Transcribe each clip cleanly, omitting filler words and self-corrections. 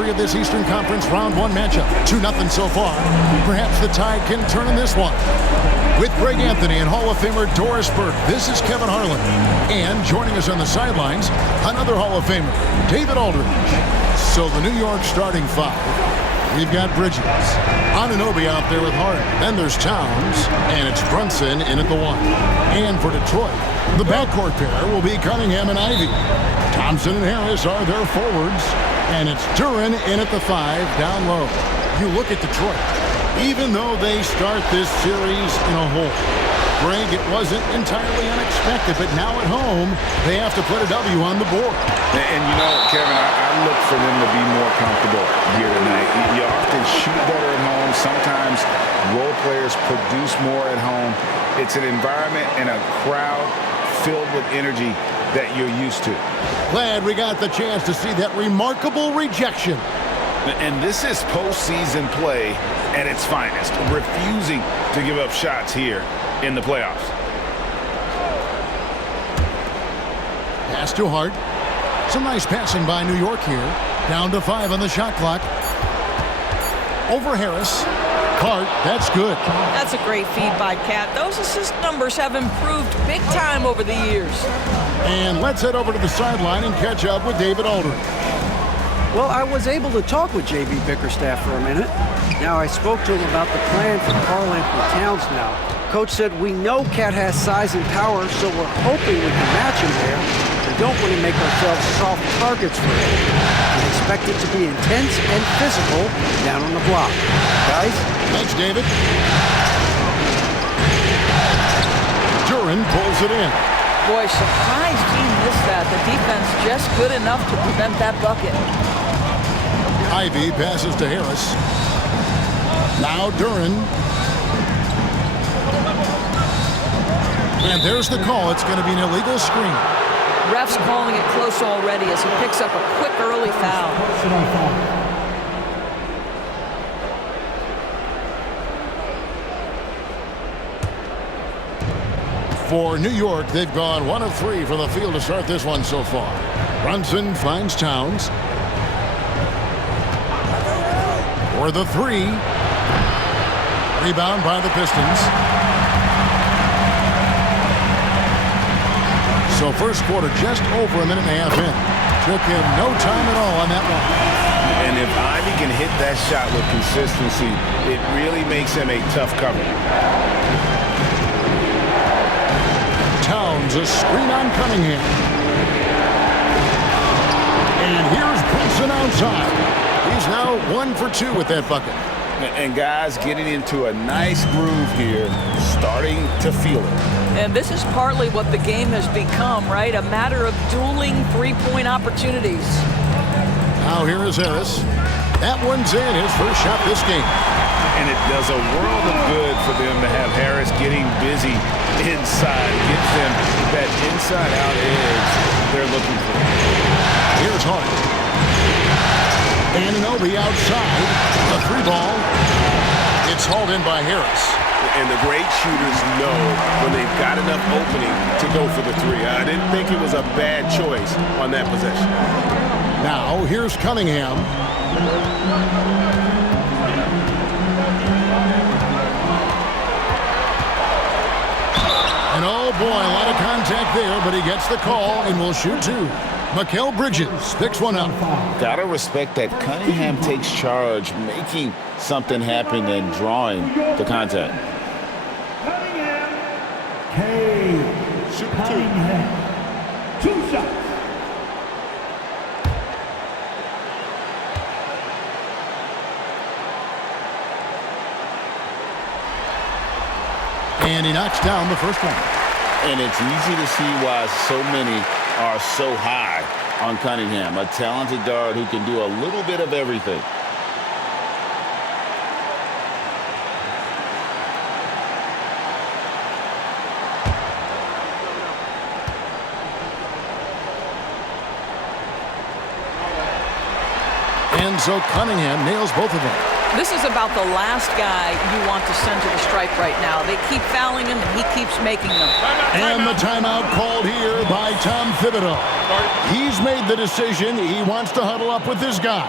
3 of this Eastern Conference Round 1 matchup. 2-0 so far. Perhaps the tide can turn in this one. With Greg Anthony and Hall of Famer Doris Burke, this is Kevin Harlan. And joining us on the sidelines, another Hall of Famer, David Aldridge. So the New York starting 5. We've got Bridges, Anunoby out there with Hart. Then there's Towns, and it's Brunson in at the 1. And for Detroit, the backcourt pair will be Cunningham and Ivy. Thompson and Harris are their forwards, and it's Duren in at the 5 down low. You look at Detroit. Even though they start this series in a hole, Greg, it wasn't entirely unexpected, but now at home, they have to put a W on the board. And you know, Kevin, I look for them to be more comfortable here tonight. You often shoot better at home. Sometimes role players produce more at home. It's an environment and a crowd filled with energy that you're used to. Glad we got the chance to see that remarkable rejection. And this is postseason play at its finest, refusing to give up shots here in the playoffs. Pass to Hart. Some nice passing by New York here. Down to 5 on the shot clock. Over Harris. Hart, that's good. That's a great feed by Cat. Those assist numbers have improved big time over the years. And let's head over to the sideline and catch up with David Aldridge. Well, I was able to talk with J.B. Bickerstaff for a minute. Now, I spoke to him about the plan for Karl-Anthony Towns now. Coach said, we know Cat has size and power, so we're hoping we can match him there. We don't want to make ourselves soft targets for him. We expect it to be intense and physical down on the block. Guys? Thanks, David. Duren pulls it in. Boy, surprised he missed that. The defense just good enough to prevent that bucket. Ivy passes to Harris. Now Duren. And there's the call. It's going to be an illegal screen. Ref's calling it close already as he picks up a quick early foul. For New York, they've gone 1 of 3 from the field to start this one so far. Brunson finds Towns. For the 3. Rebound by the Pistons. So first quarter just over a minute and a half in. Took him no time at all on that one. And if Ivy can hit that shot with consistency, it really makes him a tough cover. Towns, a screen on Cunningham. And here's Brunson outside. He's now 1 for 2 with that bucket. And guys getting into a nice groove here, starting to feel it. And this is partly what the game has become, right? A matter of dueling three-point opportunities. Now here is Harris. That one's in, his first shot this game. And it does a world of good for them to have Harris getting busy inside. Gives them that inside-out edge they're looking for. Here's Hart. Anunoby outside. The 3 ball. It's hauled in by Harris. And the great shooters know when they've got enough opening to go for the 3. I didn't think it was a bad choice on that possession. Now, here's Cunningham. And oh boy, a lot of contact there, but he gets the call and will shoot 2. Mikal Bridges picks one up. Gotta respect that Cunningham takes charge, making something happen and drawing the contact. Shoot 2. 2 shots. And he knocks down the first one. And it's easy to see why so many are so high on Cunningham, a talented guard who can do a little bit of everything. And so Cunningham nails both of them. This is about the last guy you want to send to the stripe right now. They keep fouling him, and he keeps making them. And the timeout called here by Tom Thibodeau. He's made the decision. He wants to huddle up with his guys.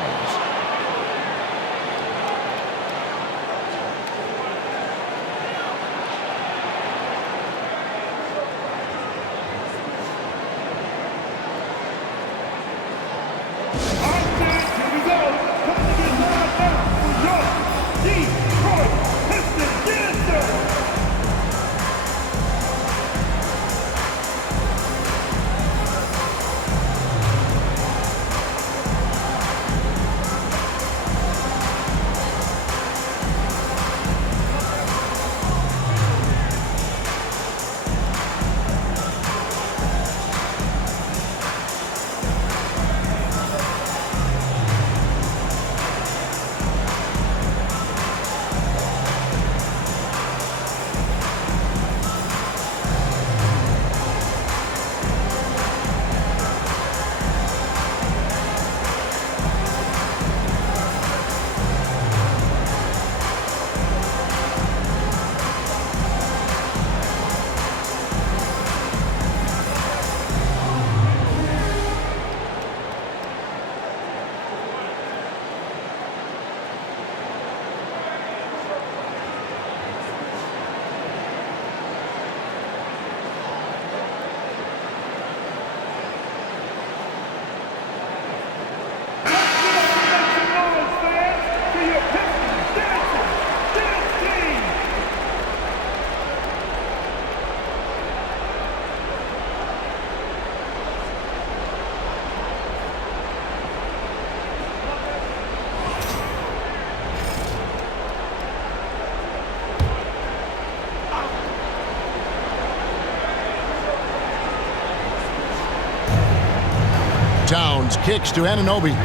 Towns kicks to Anunoby.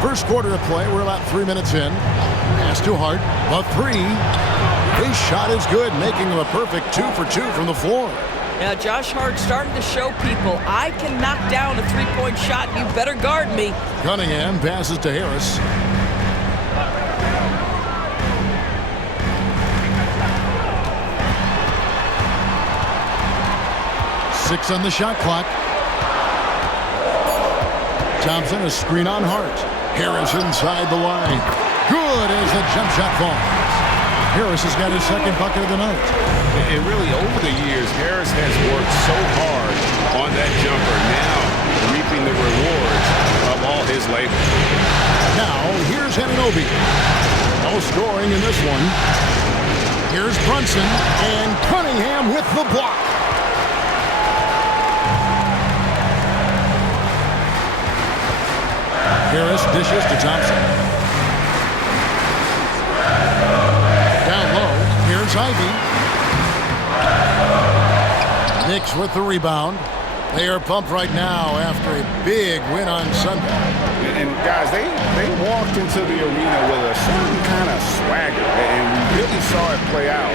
First quarter of play, we're about 3 minutes in. Pass to Hart, the three. His shot is good, making him a perfect 2 for 2 from the floor. Yeah, Josh Hart starting to show people, I can knock down a three-point shot. You better guard me. Cunningham passes to Harris. Six on the shot clock. Thompson, a screen on Hart. Harris inside the line. Good as the jump shot falls. Harris has got his second bucket of the night. And really, over the years, Harris has worked so hard on that jumper, now reaping the rewards of all his labor. Now, here's Anunoby. No scoring in this one. Here's Brunson, and Cunningham with the block. Harris dishes to Thompson. Down low, here's Ivy. Knicks with the rebound. They are pumped right now after a big win on Sunday. And guys, they walked into the arena with a certain kind of swagger, and we really saw it play out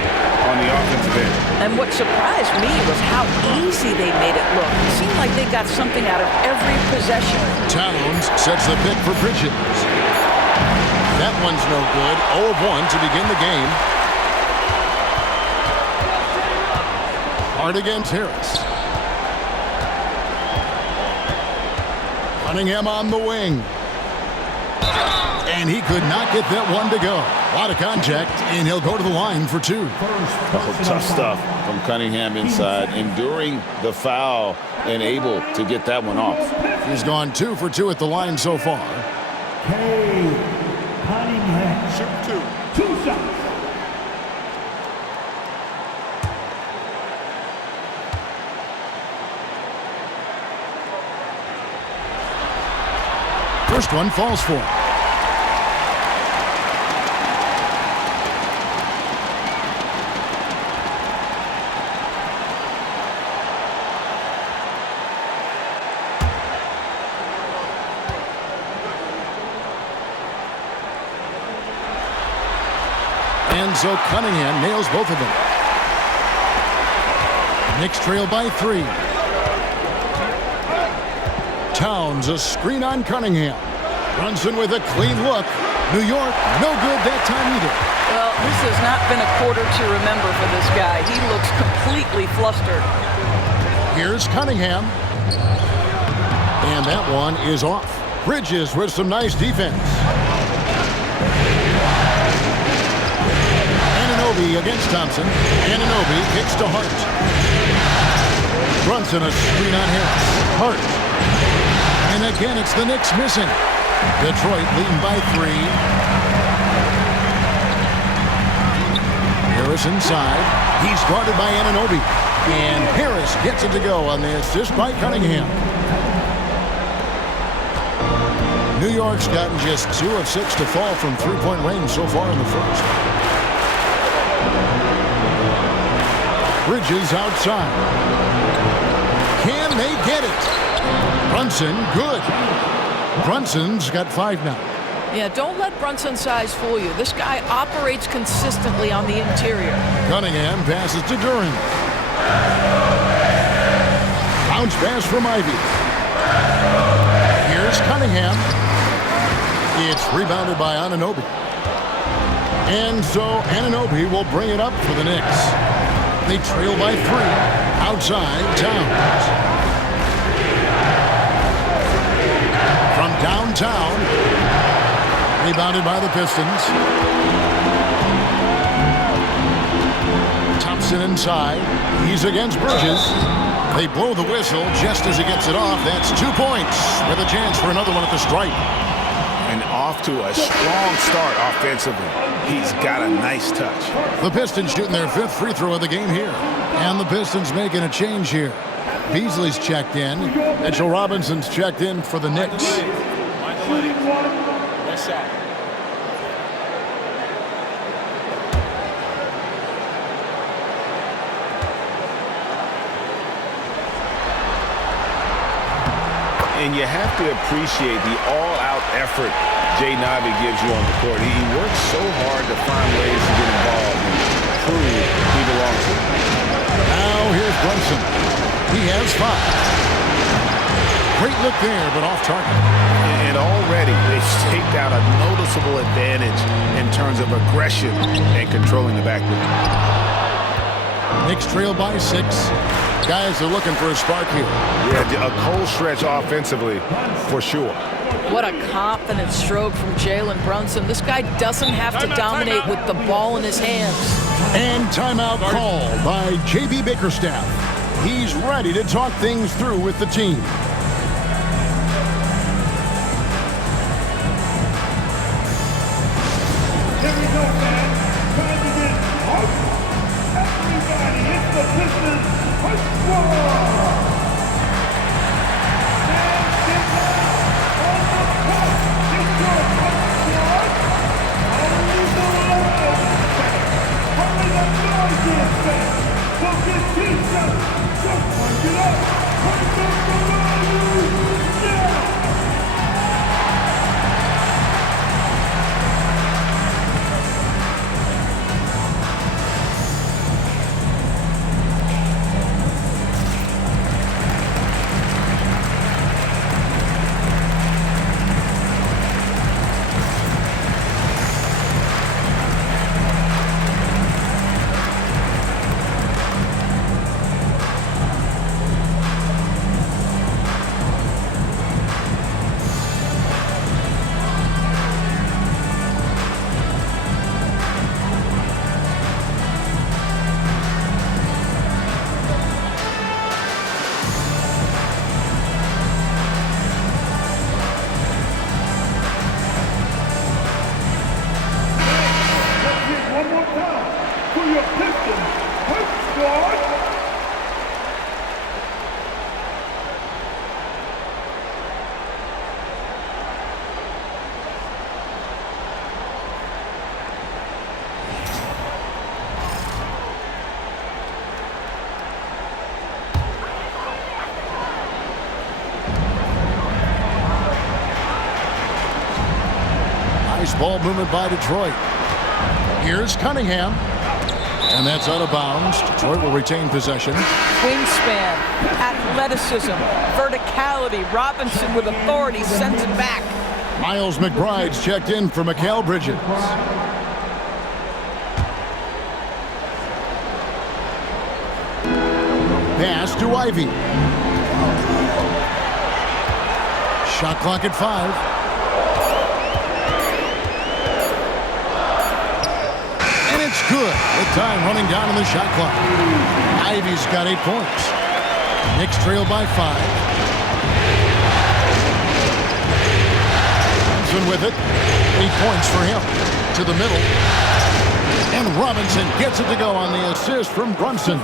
on the offensive end. And what surprised me was how easy they made it look. It seemed like they got something out of every possession. Towns sets the pick for Bridges. That one's no good. 0 of 1 to begin the game. Hard against Harris. Cunningham on the wing. And he could not get that one to go. A lot of contact, and he'll go to the line for 2. Oh, tough stuff from Cunningham inside, enduring the foul and able to get that one off. He's gone 2 for 2 at the line so far. Cunningham. Shoot 2 shots. First one falls for him. And so Cunningham nails both of them. Knicks trail by 3. Towns, a screen on Cunningham. Brunson with a clean look. New York, no good that time either. Well, this has not been a quarter to remember for this guy. He looks completely flustered. Here's Cunningham. And that one is off. Bridges with some nice defense. Anunoby against Thompson. Anunoby kicks to Hart. Brunson, a screen on Harris. Hart. And again, it's the Knicks missing. Detroit leading by 3. Harris inside. He's guarded by Anunoby. And Harris gets it to go on the assist by Cunningham. New York's gotten just 2 of 6 to fall from three-point range so far in the first. Bridges outside. Can they get it? Brunson, good. Brunson's got 5 now. Yeah, don't let Brunson's size fool you. This guy operates consistently on the interior. Cunningham passes to Duran. Bounce pass from Ivy. Here's Cunningham. It's rebounded by Anunoby. And so Anunoby will bring it up for the Knicks. They trail by 3. Outside, Towns. From downtown, rebounded by the Pistons. Thompson inside. He's against Bridges. They blow the whistle just as he gets it off. That's 2 points with a chance for another one at the stripe. And off to a strong start offensively. He's got a nice touch. The Pistons shooting their 5th free throw of the game here. And the Pistons making a change here. Beasley's checked in. Mitchell Robinson's checked in for the Knicks. And you have to appreciate the all-out effort Jaden Ivey gives you on the court. He works so hard to find ways to get involved and prove he belongs here. Now here's Brunson. He has 5. Great look there, but off target. And already they've staked out a noticeable advantage in terms of aggression and controlling the backcourt. Knicks trail by 6. Guys are looking for a spark here. Yeah, a cold stretch offensively for sure. What a confident stroke from Jalen Brunson. This guy doesn't have to dominate with the ball in his hands. And timeout called by J.B. Bickerstaff. He's ready to talk things through with the team. Here we go, man. Time to get out. Everybody, it's the Pistons. Push forward. And get down on the court. It's your push forward. Only the loud fans. Only the noisiest fans. So get T-shirts. So punch it up. Punch up the value. Yeah. One more time for your Pistons. Push squad. Nice ball movement by Detroit. Here's Cunningham. And that's out of bounds. Detroit will retain possession. Wingspan, athleticism, verticality. Robinson with authority sends it back. Miles McBride's checked in for Mikal Bridges. Pass to Ivy. Shot clock at 5. It's good. With time running down on the shot clock. Ivy's got 8 points. Knicks trail by 5. Brunson with it. 8 points for him. To the middle. And Robinson gets it to go on the assist from Brunson.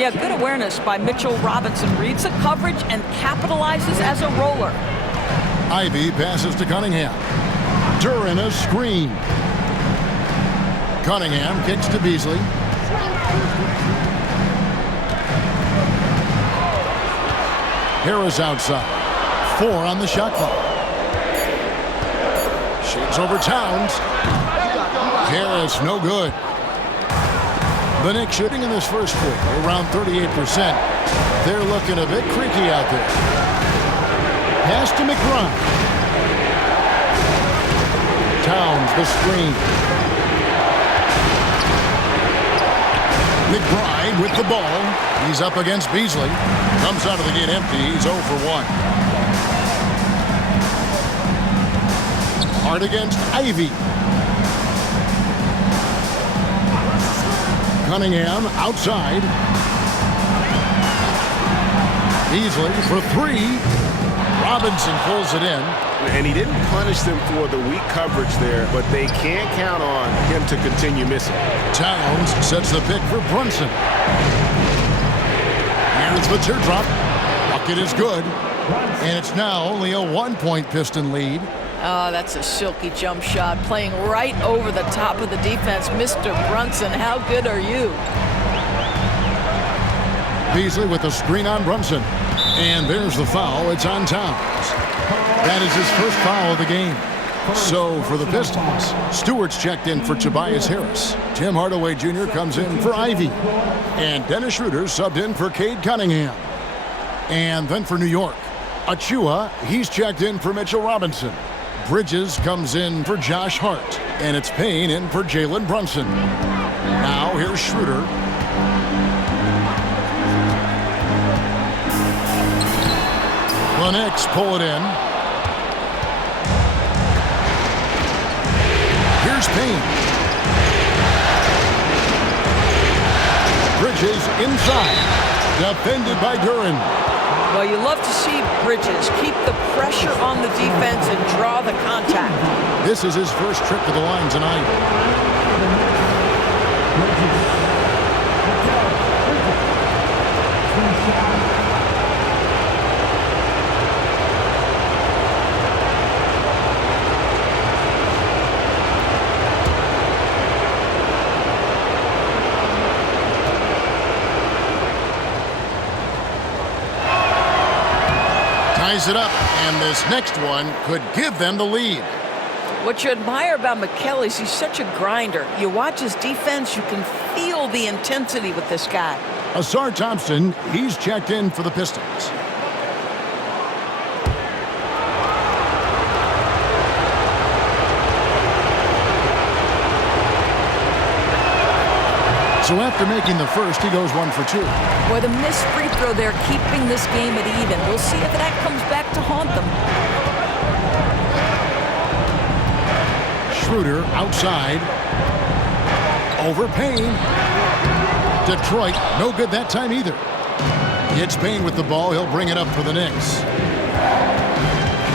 Yeah, good awareness by Mitchell Robinson. Reads the coverage and capitalizes as a roller. Ivy passes to Cunningham. Duran a screen. Cunningham kicks to Beasley. Harris outside. 4 on the shot clock. Shakes over Towns. Harris no good. The Knicks shooting in this first quarter around 38%. They're looking a bit creaky out there. Pass to McBride. Towns the screen. McBride with the ball. He's up against Beasley. Comes out of the gate empty. He's 0 for 1. Hard against Ivy. Cunningham outside. Beasley for 3. Robinson pulls it in. And he didn't punish them for the weak coverage there, but they can't count on him to continue missing. Towns sets the pick for Brunson. Here's the teardrop. Bucket is good. And it's now only a 1-point Piston lead. Oh, that's a silky jump shot. Playing right over the top of the defense. Mr. Brunson, how good are you? Beasley with the screen on Brunson. And there's the foul. It's on Towns. That is his first foul of the game. So for the Pistons, Stewart's checked in for Tobias Harris. Tim Hardaway Jr. comes in for Ivy. And Dennis Schroeder subbed in for Cade Cunningham. And then for New York, Achua, he's checked in for Mitchell Robinson. Bridges comes in for Josh Hart. And it's Payne in for Jalen Brunson. Now here's Schroeder. The Knicks pull it in. Here's Payne. Bridges inside. Defended by Duren. Well, you love to see Bridges keep the pressure on the defense and draw the contact. This is his first trip to the line tonight. Ties it up, and this next one could give them the lead. What you admire about Mikal is he's such a grinder. You watch his defense, you can feel the intensity with this guy. Asar Thompson, he's checked in for the Pistons. So after making the first, he goes 1 for 2. Boy, the missed free throw there, keeping this game at even. We'll see if that comes back to haunt them. Schroeder outside. Over Payne. Detroit, no good that time either. It's Payne with the ball. He'll bring it up for the Knicks.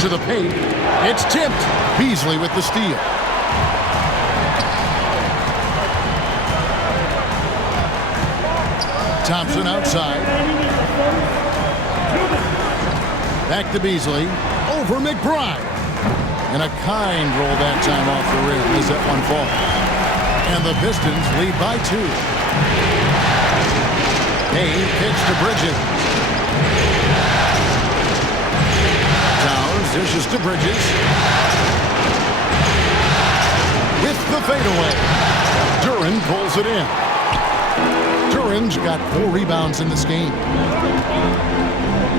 To the paint. It's tipped. Beasley with the steal. Thompson outside. Back to Beasley. Over McBride. And a kind roll that time off the rim as that one falls. And the Pistons lead by 2. Payne kicks to Bridges. Towns dishes to Bridges. With the fadeaway. Duren pulls it in. Duren's got 4 rebounds in this game.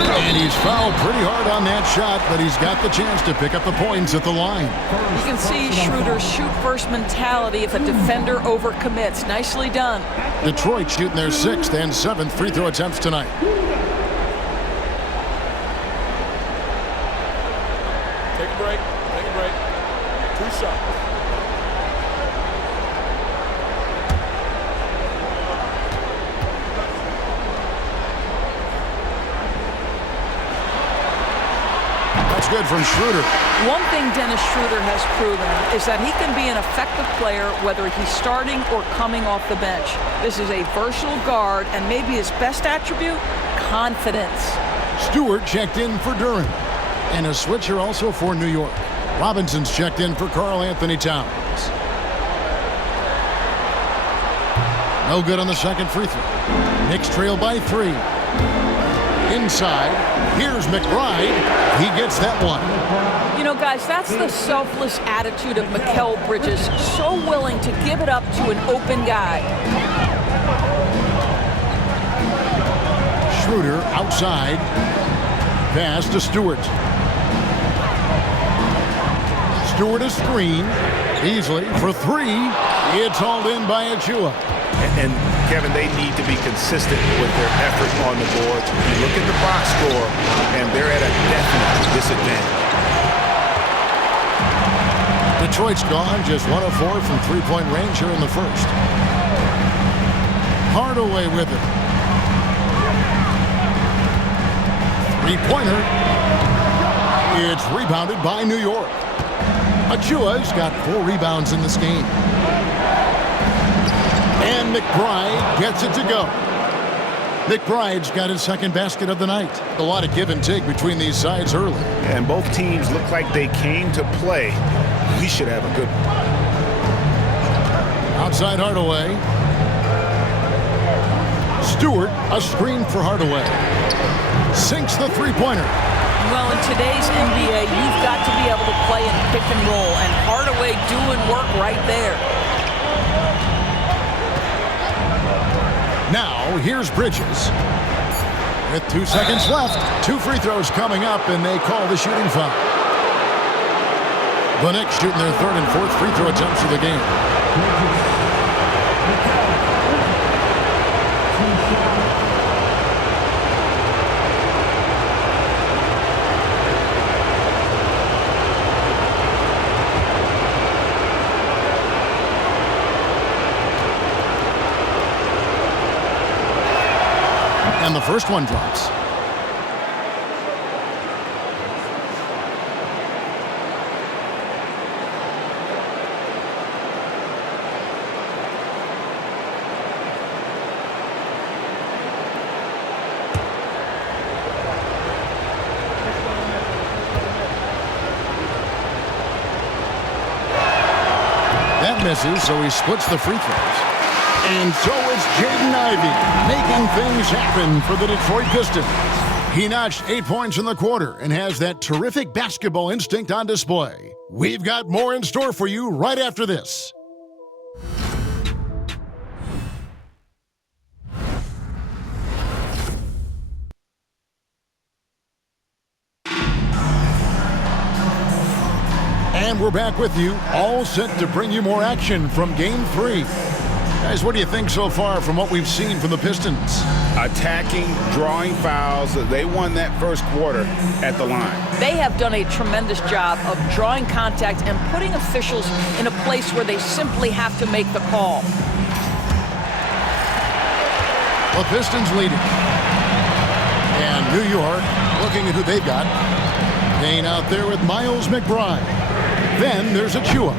And he's fouled pretty hard on that shot, but he's got the chance to pick up the points at the line. You can see Schroeder's shoot-first mentality if a defender overcommits. Nicely done. Detroit shooting their 6th and 7th free throw attempts tonight. Take a break. Take a break. 2 shots. Good from Schroeder. One thing Dennis Schroeder has proven is that he can be an effective player whether he's starting or coming off the bench. This is a versatile guard, and maybe his best attribute, confidence. Stewart checked in for Duren. And a switcher also for New York. Robinson's checked in for Karl Anthony Towns. No good on the second free throw. Knicks trail by 3. Inside, here's McBride. He gets that one. You know, guys, that's the selfless attitude of Mikal Bridges. So willing to give it up to an open guy. Schroeder outside. Pass to Stewart. Stewart a screen. Beasley for 3. It's hauled in by Achua. And Kevin, they need to be consistent with their effort on the boards. You look at the box score, and they're at a definite disadvantage. Detroit's gone just 1 of 4 from three-point range here in the first. Hardaway with it. Three-pointer. It's rebounded by New York. Achua's got 4 rebounds in this game. And McBride gets it to go. McBride's got his second basket of the night. A lot of give and take between these sides early. And both teams look like they came to play. We should have a good one. Outside Hardaway. Stewart, a screen for Hardaway. sinks the three-pointer. Well, in today's NBA, you've got to be able to play in pick and roll, and Hardaway doing work right there. Now, here's Bridges. With 2 seconds left, 2 free throws coming up, and they call the shooting foul. The Knicks shooting their 3rd and 4th free throw attempts of the game. And the first one drops. That misses, so he splits the free throws. And so is Jaden Ivey, making things happen for the Detroit Pistons. He notched 8 points in the quarter and has that terrific basketball instinct on display. We've got more in store for you right after this. And we're back with you, all set to bring you more action from Game 3. Guys, what do you think so far from what we've seen from the Pistons? Attacking, drawing fouls. They won that first quarter at the line. They have done a tremendous job of drawing contact and putting officials in a place where they simply have to make the call. The Pistons leading. And New York looking at who they've got. Payne out there with Miles McBride. Then there's Achua.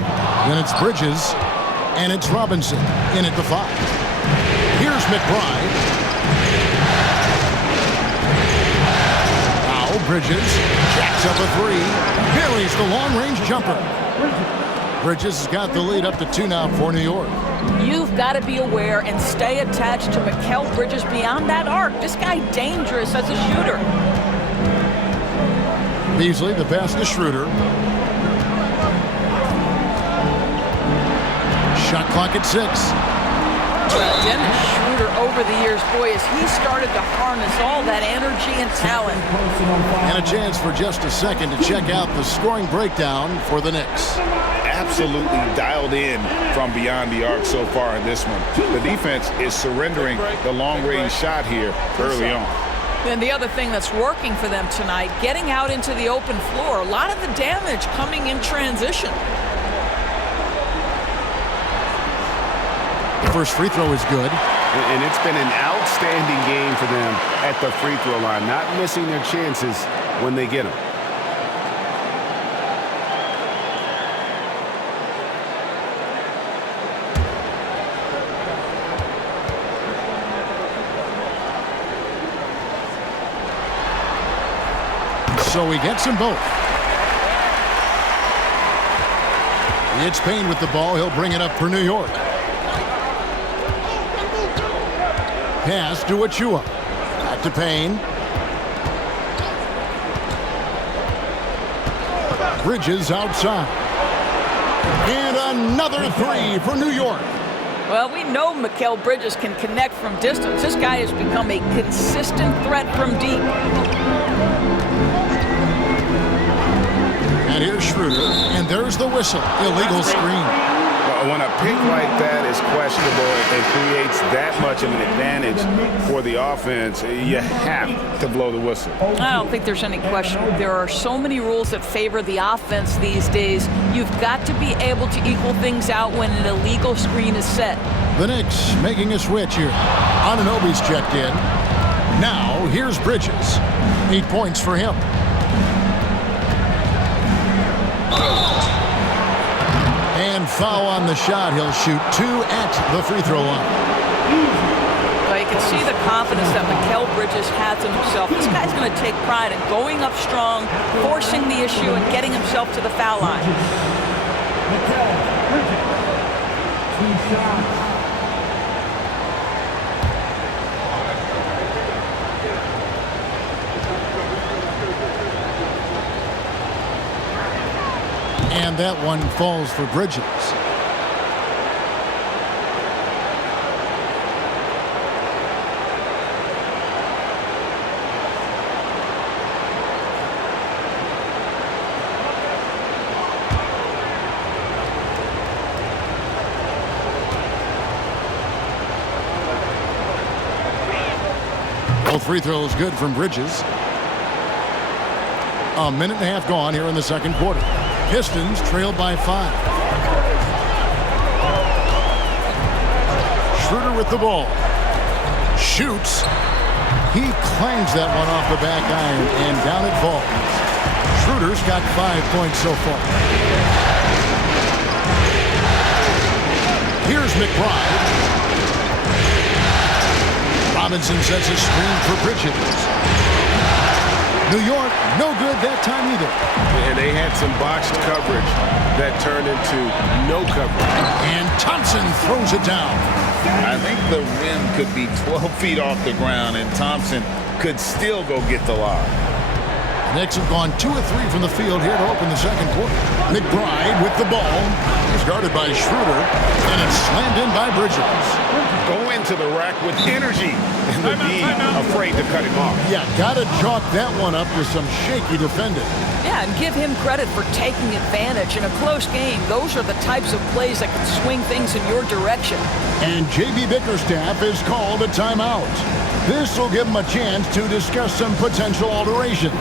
Then it's Bridges. And it's Robinson in at the 5. Here's McBride. Now Bridges jacks up a 3. Buries the long-range jumper. Bridges has got the lead up to 2 now for New York. You've got to be aware and stay attached to Mikal Bridges beyond that arc. This guy dangerous as a shooter. Beasley, the pass to Schroeder. Shot clock at 6. Well, Dennis Schroeder over the years, boy, as he started to harness all that energy and talent. And a chance for just a second to check out the scoring breakdown for the Knicks. Absolutely dialed in from beyond the arc so far in this one. The defense is surrendering the long-range shot here early on. And the other thing that's working for them tonight, getting out into the open floor. A lot of the damage coming in transition. First free throw is good. And it's been an outstanding game for them at the free throw line, not missing their chances when they get them. So he gets them both. It's Payne with the ball. He'll bring it up for New York. Pass to Achua. Back to Payne. Bridges outside. And another 3 for New York. Well, we know Mikal Bridges can connect from distance. This guy has become a consistent threat from deep. And here's Schroeder. And there's the whistle. Illegal screen. When a pick like that is questionable and creates that much of an advantage for the offense, you have to blow the whistle. I don't think there's any question. There are so many rules that favor the offense these days. You've got to be able to equal things out when an illegal screen is set. The Knicks making a switch here. Anunoby's checked in. Now, here's Bridges. 8 points for him. And foul on the shot. He'll shoot 2 at the free throw line. Well, you can see the confidence that Mikal Bridges has in himself. This guy's going to take pride in going up strong, forcing the issue, and getting himself to the foul line. Mikal Bridges, 2 shots. And that one falls for Bridges. Both free throws good from Bridges. A minute and a half gone here in the second quarter. Pistons trailed by 5. Schroeder with the ball. Shoots. He clangs that one off the back iron, and down it falls. Schroeder's got 5 points so far. Here's McBride. Robinson sets a screen for Bridges. New York, no good that time either. And they had some botched coverage that turned into no coverage. And Thompson throws it down. I think the rim could be 12 feet off the ground, and Thompson could still go get the lob. The Knicks have gone 2 of 3 from the field here to open the second quarter. McBride with the ball. He's guarded by Schroeder, and it's slammed in by Bridges. Go into the rack with energy and be afraid to cut him off. Yeah, gotta chalk that one up to some shaky defending. Yeah, and give him credit for taking advantage in a close game. Those are the types of plays that can swing things in your direction. And J.B. Bickerstaff has called a timeout. This will give him a chance to discuss some potential alterations.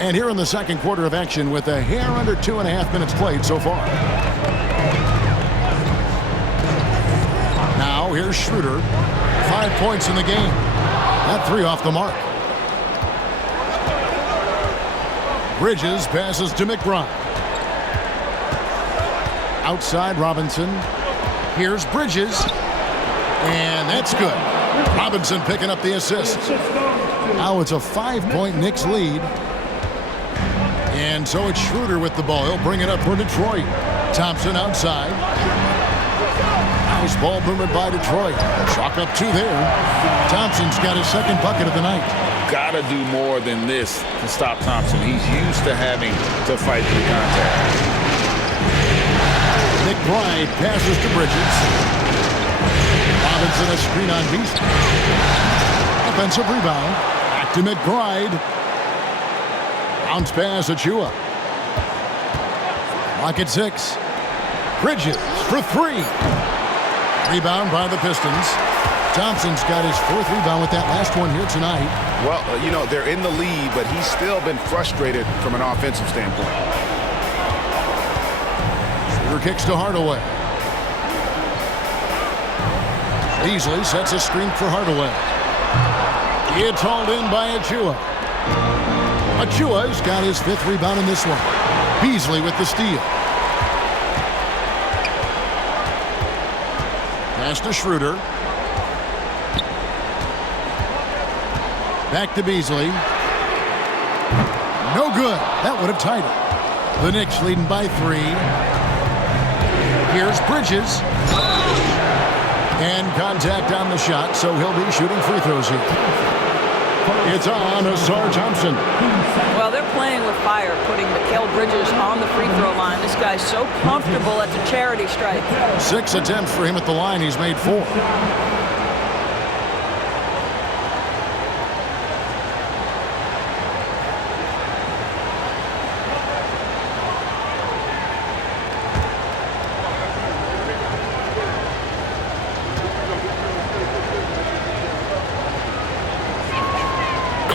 And here in the second quarter of action with a hair under 2.5 minutes played so far. Now here's Schroeder. 5 points in the game. That 3 off the mark. Bridges passes to McBride. Outside Robinson. Here's Bridges. And that's good. Robinson picking up the assist. Now it's a 5-point Knicks lead. And so it's Schroeder with the ball. He'll bring it up for Detroit. Thompson outside. Nice ball movement by Detroit. Chalk up 2 there. Thompson's got his second bucket of the night. Gotta do more than this to stop Thompson. He's used to having to fight through contact. McBride passes to Bridges. Robinson a screen on Beasley. Offensive rebound. Back to McBride. Bounce pass Achua. Clock at 6. Bridges for 3. Rebound by the Pistons. Thompson's got his 4th rebound with that last one here tonight. Well, you know, they're in the lead, but he's still been frustrated from an offensive standpoint. Schroeder kicks to Hardaway. Beasley sets a screen for Hardaway. It's hauled in by Achua. Achua's got his 5th rebound in this one. Beasley with the steal. Pass to Schroeder. Back to Beasley. No good. That would have tied it. The Knicks leading by 3. Here's Bridges. And contact on the shot, so he'll be shooting free throws here. It's on Asar Thompson. Well, they're playing with fire, putting Mikal Bridges on the free throw line. This guy's so comfortable at the charity stripe. 6 attempts for him at the line. He's made 4.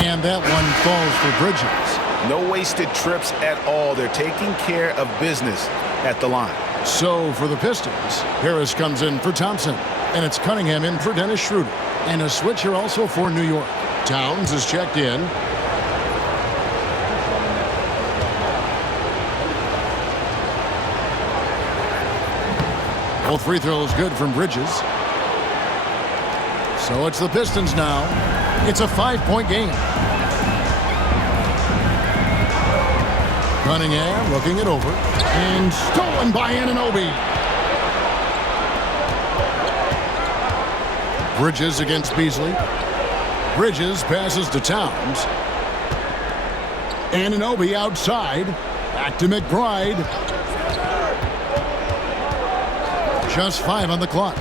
And that one falls for Bridges. No wasted trips at all. They're taking care of business at the line. So for the Pistons, Harris comes in for Thompson. And it's Cunningham in for Dennis Schroeder. And a switch here also for New York. Towns is checked in. Both free throws good from Bridges. So it's the Pistons now. It's a 5-point game. Cunningham looking it over. And stolen by Anunoby. Bridges against Beasley. Bridges passes to Towns. Anunoby outside. Back to McBride. Just 5 on the clock.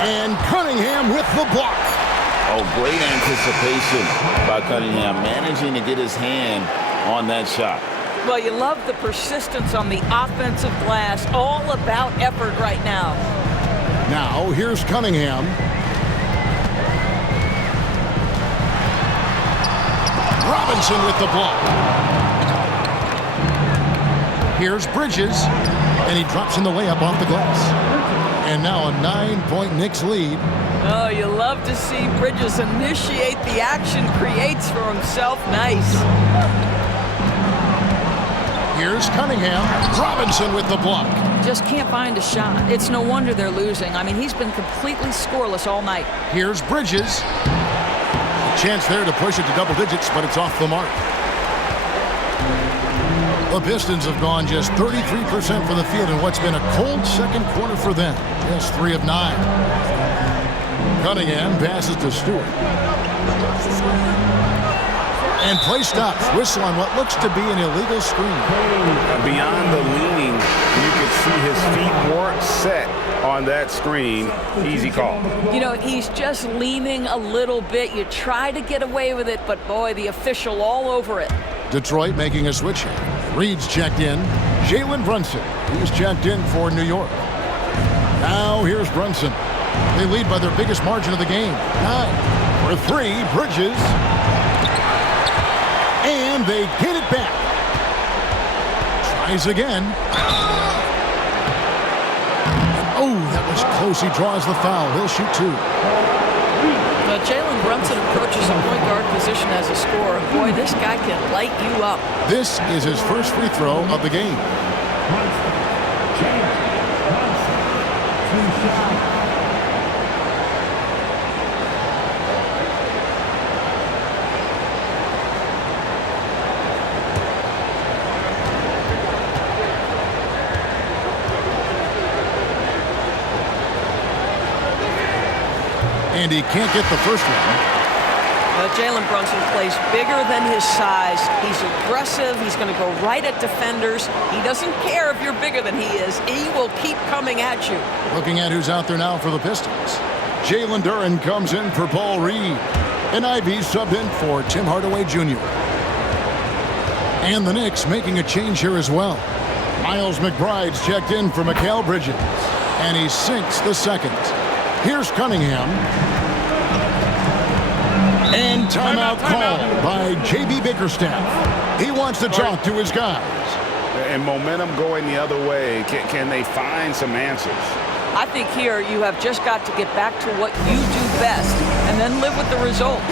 And Cunningham with the block. Oh, great anticipation by Cunningham, managing to get his hand on that shot. Well, you love the persistence on the offensive glass. All about effort right now. Now, here's Cunningham. Robinson with the block. Here's Bridges. And he drops in the layup off the glass. And now a 9-point Knicks lead. Oh, you love to see Bridges initiate the action, creates for himself. Nice. Here's Cunningham. Robinson with the block. Just can't find a shot. It's no wonder they're losing. I mean, he's been completely scoreless all night. Here's Bridges. A chance there to push it to double digits, but it's off the mark. The Pistons have gone just 33% from the field in what's been a cold second quarter for them. Just 3 of 9. Cunningham passes to Stewart. And play stops. Whistle on what looks to be an illegal screen. Beyond the leaning, you can see his feet weren't set on that screen. Easy call. You know, he's just leaning a little bit. You try to get away with it, but boy, the official all over it. Detroit making a switch here. Reed's checked in. Jalen Brunson. He's checked in for New York. Now here's Brunson. They lead by their biggest margin of the game. 9 for 3. Bridges. And they get it back. Tries again. Oh, that was close. He draws the foul. He'll shoot 2. Jalen Brunson approaches a point guard position as a scorer. Boy, this guy can light you up. This is his first free throw of the game. And he can't get the first one. Jalen Brunson plays bigger than his size. He's aggressive. He's going to go right at defenders. He doesn't care if you're bigger than he is. He will keep coming at you. Looking at who's out there now for the Pistons. Jalen Duren comes in for Paul Reed. And Ivy subbed in for Tim Hardaway Jr. And the Knicks making a change here as well. Miles McBride's checked in for Mikal Bridges. And he sinks the second. Here's Cunningham. And timeout called by J.B. Bickerstaff. He wants to talk to his guys. And momentum going the other way. Can they find some answers? I think here you have just got to get back to what you do best and then live with the results.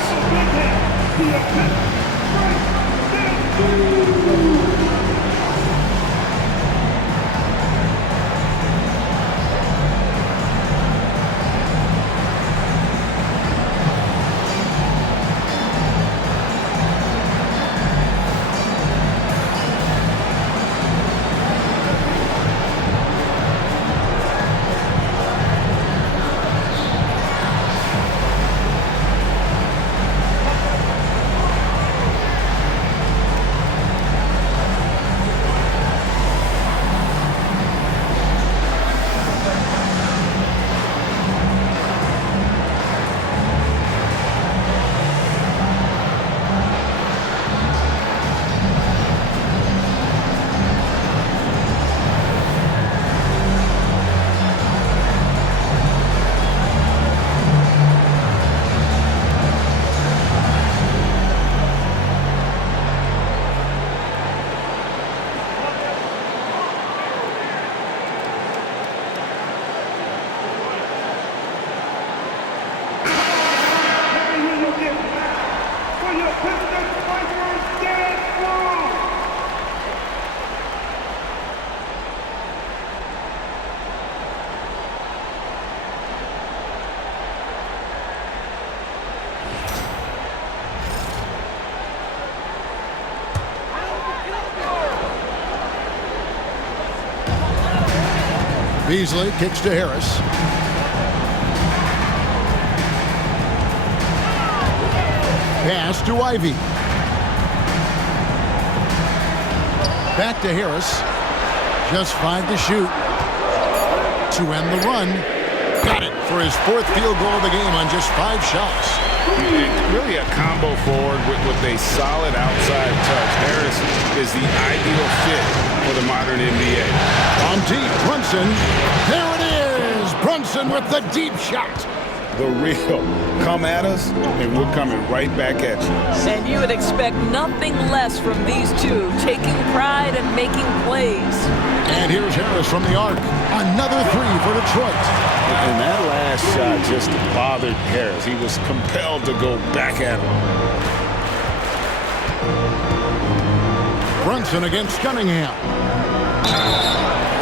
Beasley kicks to Harris. Pass to Ivy. Back to Harris. Just 5 to shoot. To end the run. Got it for his 4th field goal of the game on just 5 shots. Really a combo forward with a solid outside touch. Harris is the ideal fit for the modern NBA. On deep, Brunson. There it is. Brunson with the deep shot. The real. Come at us, and we're coming right back at you. And you would expect nothing less from these two, taking pride and making plays. And here's Harris from the arc. Another 3 for Detroit. And that last shot just bothered Harris. He was compelled to go back at him. Brunson against Cunningham.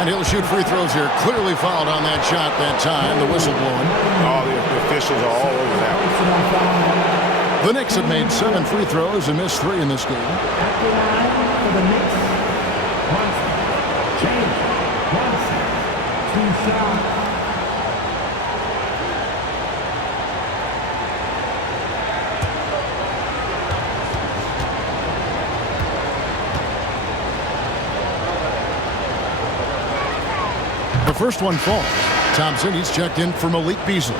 And he'll shoot free throws here. Clearly fouled on that shot that time. The whistle blowing. Oh, the officials are all over that one. The Knicks have made 7 free throws and missed 3 in this game. At the line for the Knicks, Brunson. Change. Brunson. 2 shots. The first one falls. Thompson, he's checked in for Malik Beasley.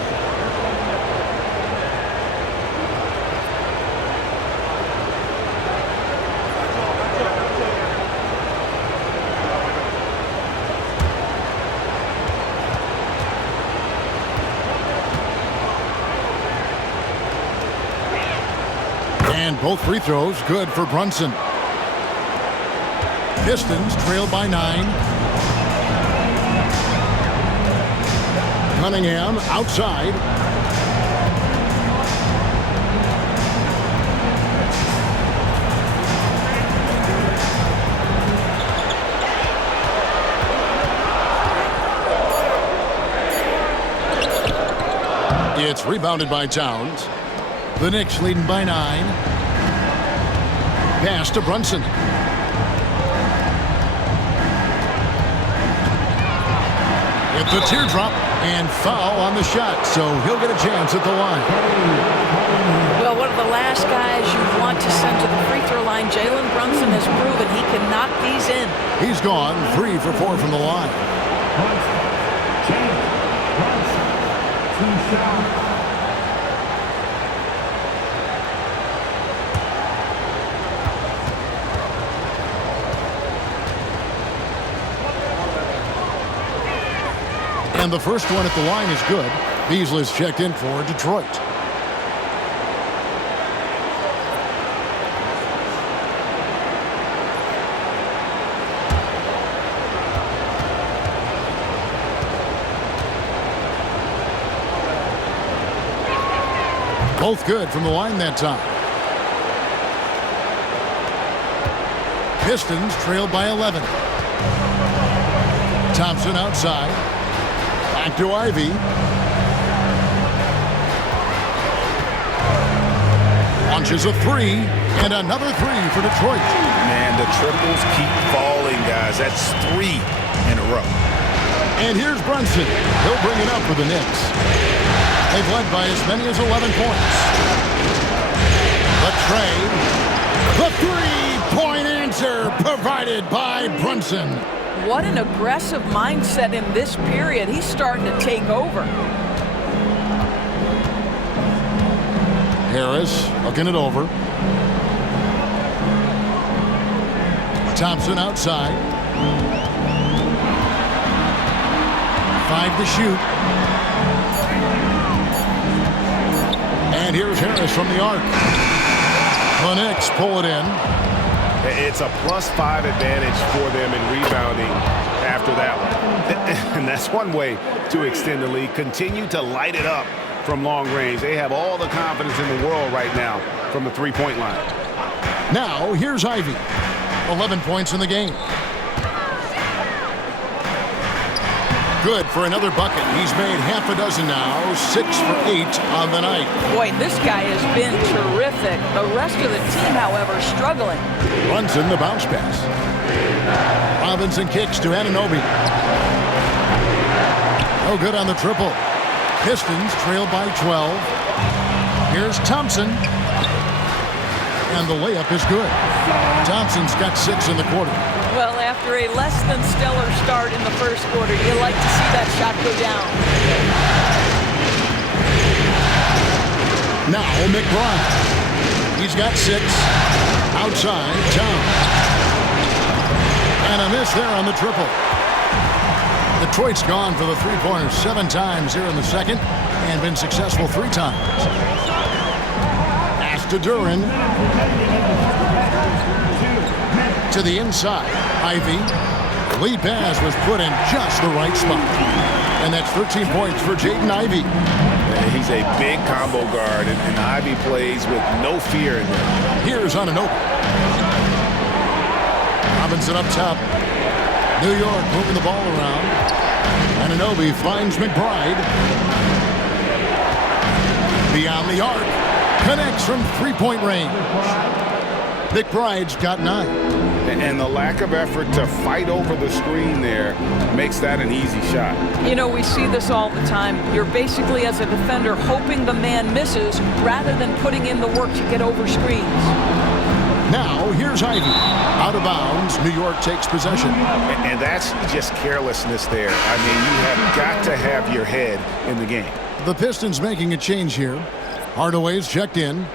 And both free throws good for Brunson. Pistons trailed by 9. Cunningham outside. It's rebounded by Towns. The Knicks leading by 9. Pass to Brunson. With the teardrop. And foul on the shot, so he'll get a chance at the line. Well, one of the last guys you want to send to the free throw line, Jalen Brunson has proven he can knock these in. He's gone 3 for 4 from the line. Brunson. Change. Brunson. 2 shots. And the first one at the line is good. Beasley's checked in for Detroit. Both good from the line that time. Pistons trailed by 11. Thompson outside. Back to Ivy. Launches a 3, and another 3 for Detroit. Man, the triples keep falling, guys. That's 3 in a row. And here's Brunson. He'll bring it up for the Knicks. They've led by as many as 11 points. The trade. The three-point answer provided by Brunson. What an aggressive mindset in this period. He's starting to take over. Harris looking it over. Thompson outside. 5 to shoot. And here's Harris from the arc. The Knicks pull it in. It's a +5 advantage for them in rebounding after that one. And that's one way to extend the lead. Continue to light it up from long range. They have all the confidence in the world right now from the three-point line. Now, here's Ivy. 11 points in the game. Good for another bucket. He's made half a dozen now. 6 for 8 on the night. Boy, this guy has been terrific. The rest of the team, however, struggling. Brunson, the bounce pass. Robinson kicks to Anunoby. No good on the triple. Pistons trail by 12. Here's Thompson. And the layup is good. Thompson's got 6 in the quarter. Well, after a less than stellar start in the first quarter, you like to see that shot go down. Now McBride. He's got 6. Outside, Towns. And a miss there on the triple. Detroit's gone for the three-pointers 7 times here in the second and been successful 3 times. Pass to Duran. To the inside. Ivy. Lead pass was put in just the right spot. And that's 13 points for Jaden Ivey. He's a big combo guard, and Ivy plays with no fear in there. Here's Anunoby. Robinson up top. New York moving the ball around. Anunoby finds McBride. Beyond the arc. Connects from three-point range. McBride's got 9. And the lack of effort to fight over the screen there makes that an easy shot. You know, we see this all the time. You're basically, as a defender, hoping the man misses rather than putting in the work to get over screens. Now, here's Ivy. Out of bounds, New York takes possession. And that's just carelessness there. I mean, you have got to have your head in the game. The Pistons making a change here. Hardaway's checked in.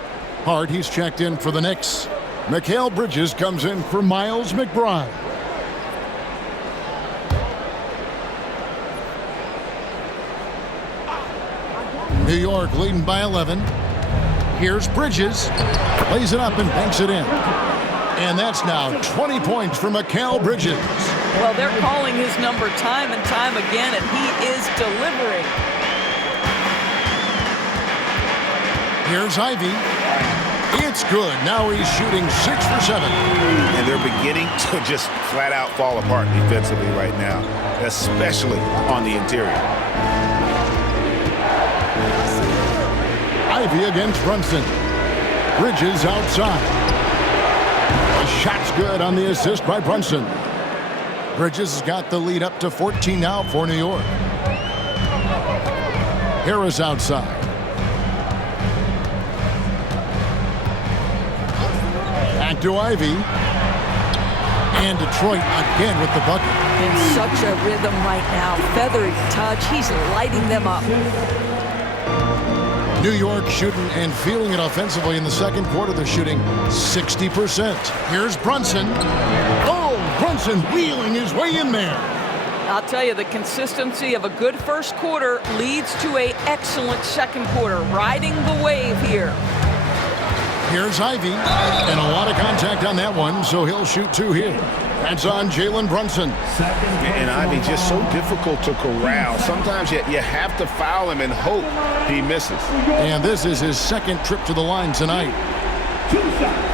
Hart, he's checked in for the Knicks. Mikal Bridges comes in for Miles McBride. New York leading by 11. Here's Bridges. Lays it up and banks it in. And that's now 20 points for Mikal Bridges. Well, they're calling his number time and time again, and he is delivering. Here's Ivy. It's good. Now he's shooting 6 for 7. And they're beginning to just flat out fall apart defensively right now, especially on the interior. Ivy against Brunson. Bridges outside. The shot's good on the assist by Brunson. Bridges has got the lead up to 14 now for New York. Harris outside. Back to Ivy. And Detroit again with the bucket. In such a rhythm right now. Feathery touch. He's lighting them up. New York shooting and feeling it offensively in the second quarter. They're shooting 60%. Here's Brunson. Oh, Brunson wheeling his way in there. I'll tell you, the consistency of a good first quarter leads to an excellent second quarter. Riding the wave here. Here's Ivy, and a lot of contact on that one, so he'll shoot 2 here. That's on Jalen Brunson. And Ivy just so difficult to corral. Sometimes you have to foul him and hope he misses. And this is his second trip to the line tonight. 2 shots.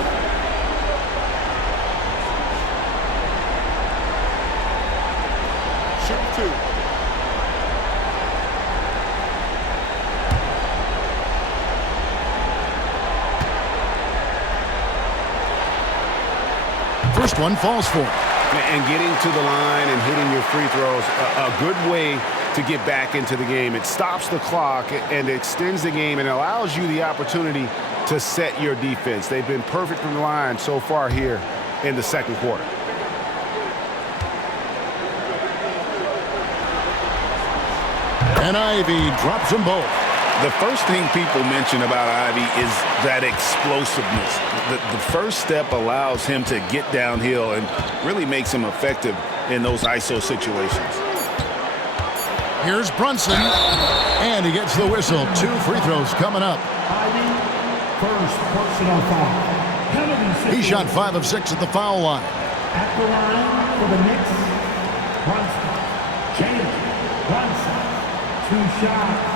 Shoot 2. First one falls for. And getting to the line and hitting your free throws, a good way to get back into the game. It stops the clock and extends the game and allows you the opportunity to set your defense. They've been perfect from the line so far here in the second quarter. And Ivy drops them both. The first thing people mention about Ivy is that explosiveness. The first step allows him to get downhill and really makes him effective in those ISO situations. Here's Brunson, and he gets the whistle. 2 free throws coming up. Ivy, first personal foul. Penalty situation. He shot 5 of 6 at the foul line. At the line for the Knicks, Brunson. Jalen Brunson, 2 shots.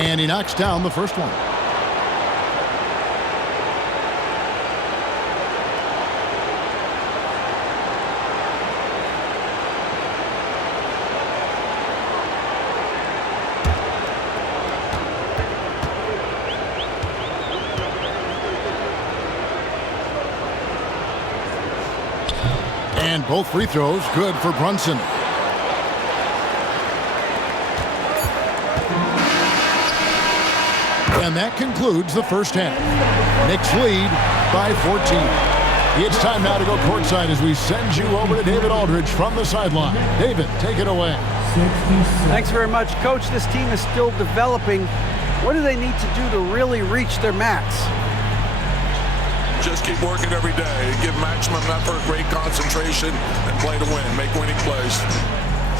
And he knocks down the first one. And both free throws good for Brunson. And that concludes the first half. Knicks lead by 14. It's time now to go courtside as we send you over to David Aldridge from the sideline. David, take it away. Thanks very much, Coach. This team is still developing. What do they need to do to really reach their max? Just keep working every day. Give maximum effort, great concentration, and play to win. Make winning plays.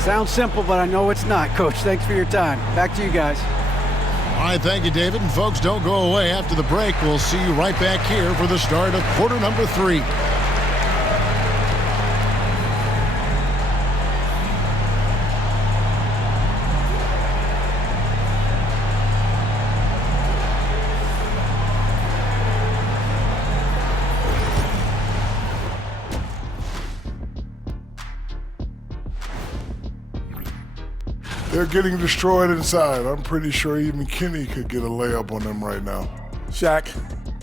Sounds simple, but I know it's not, Coach. Thanks for your time. Back to you guys. All right, thank you, David. And folks, don't go away. After the break, we'll see you right back here for the start of quarter number 3. They're getting destroyed inside. I'm pretty sure even Kenny could get a layup on them right now. Shaq,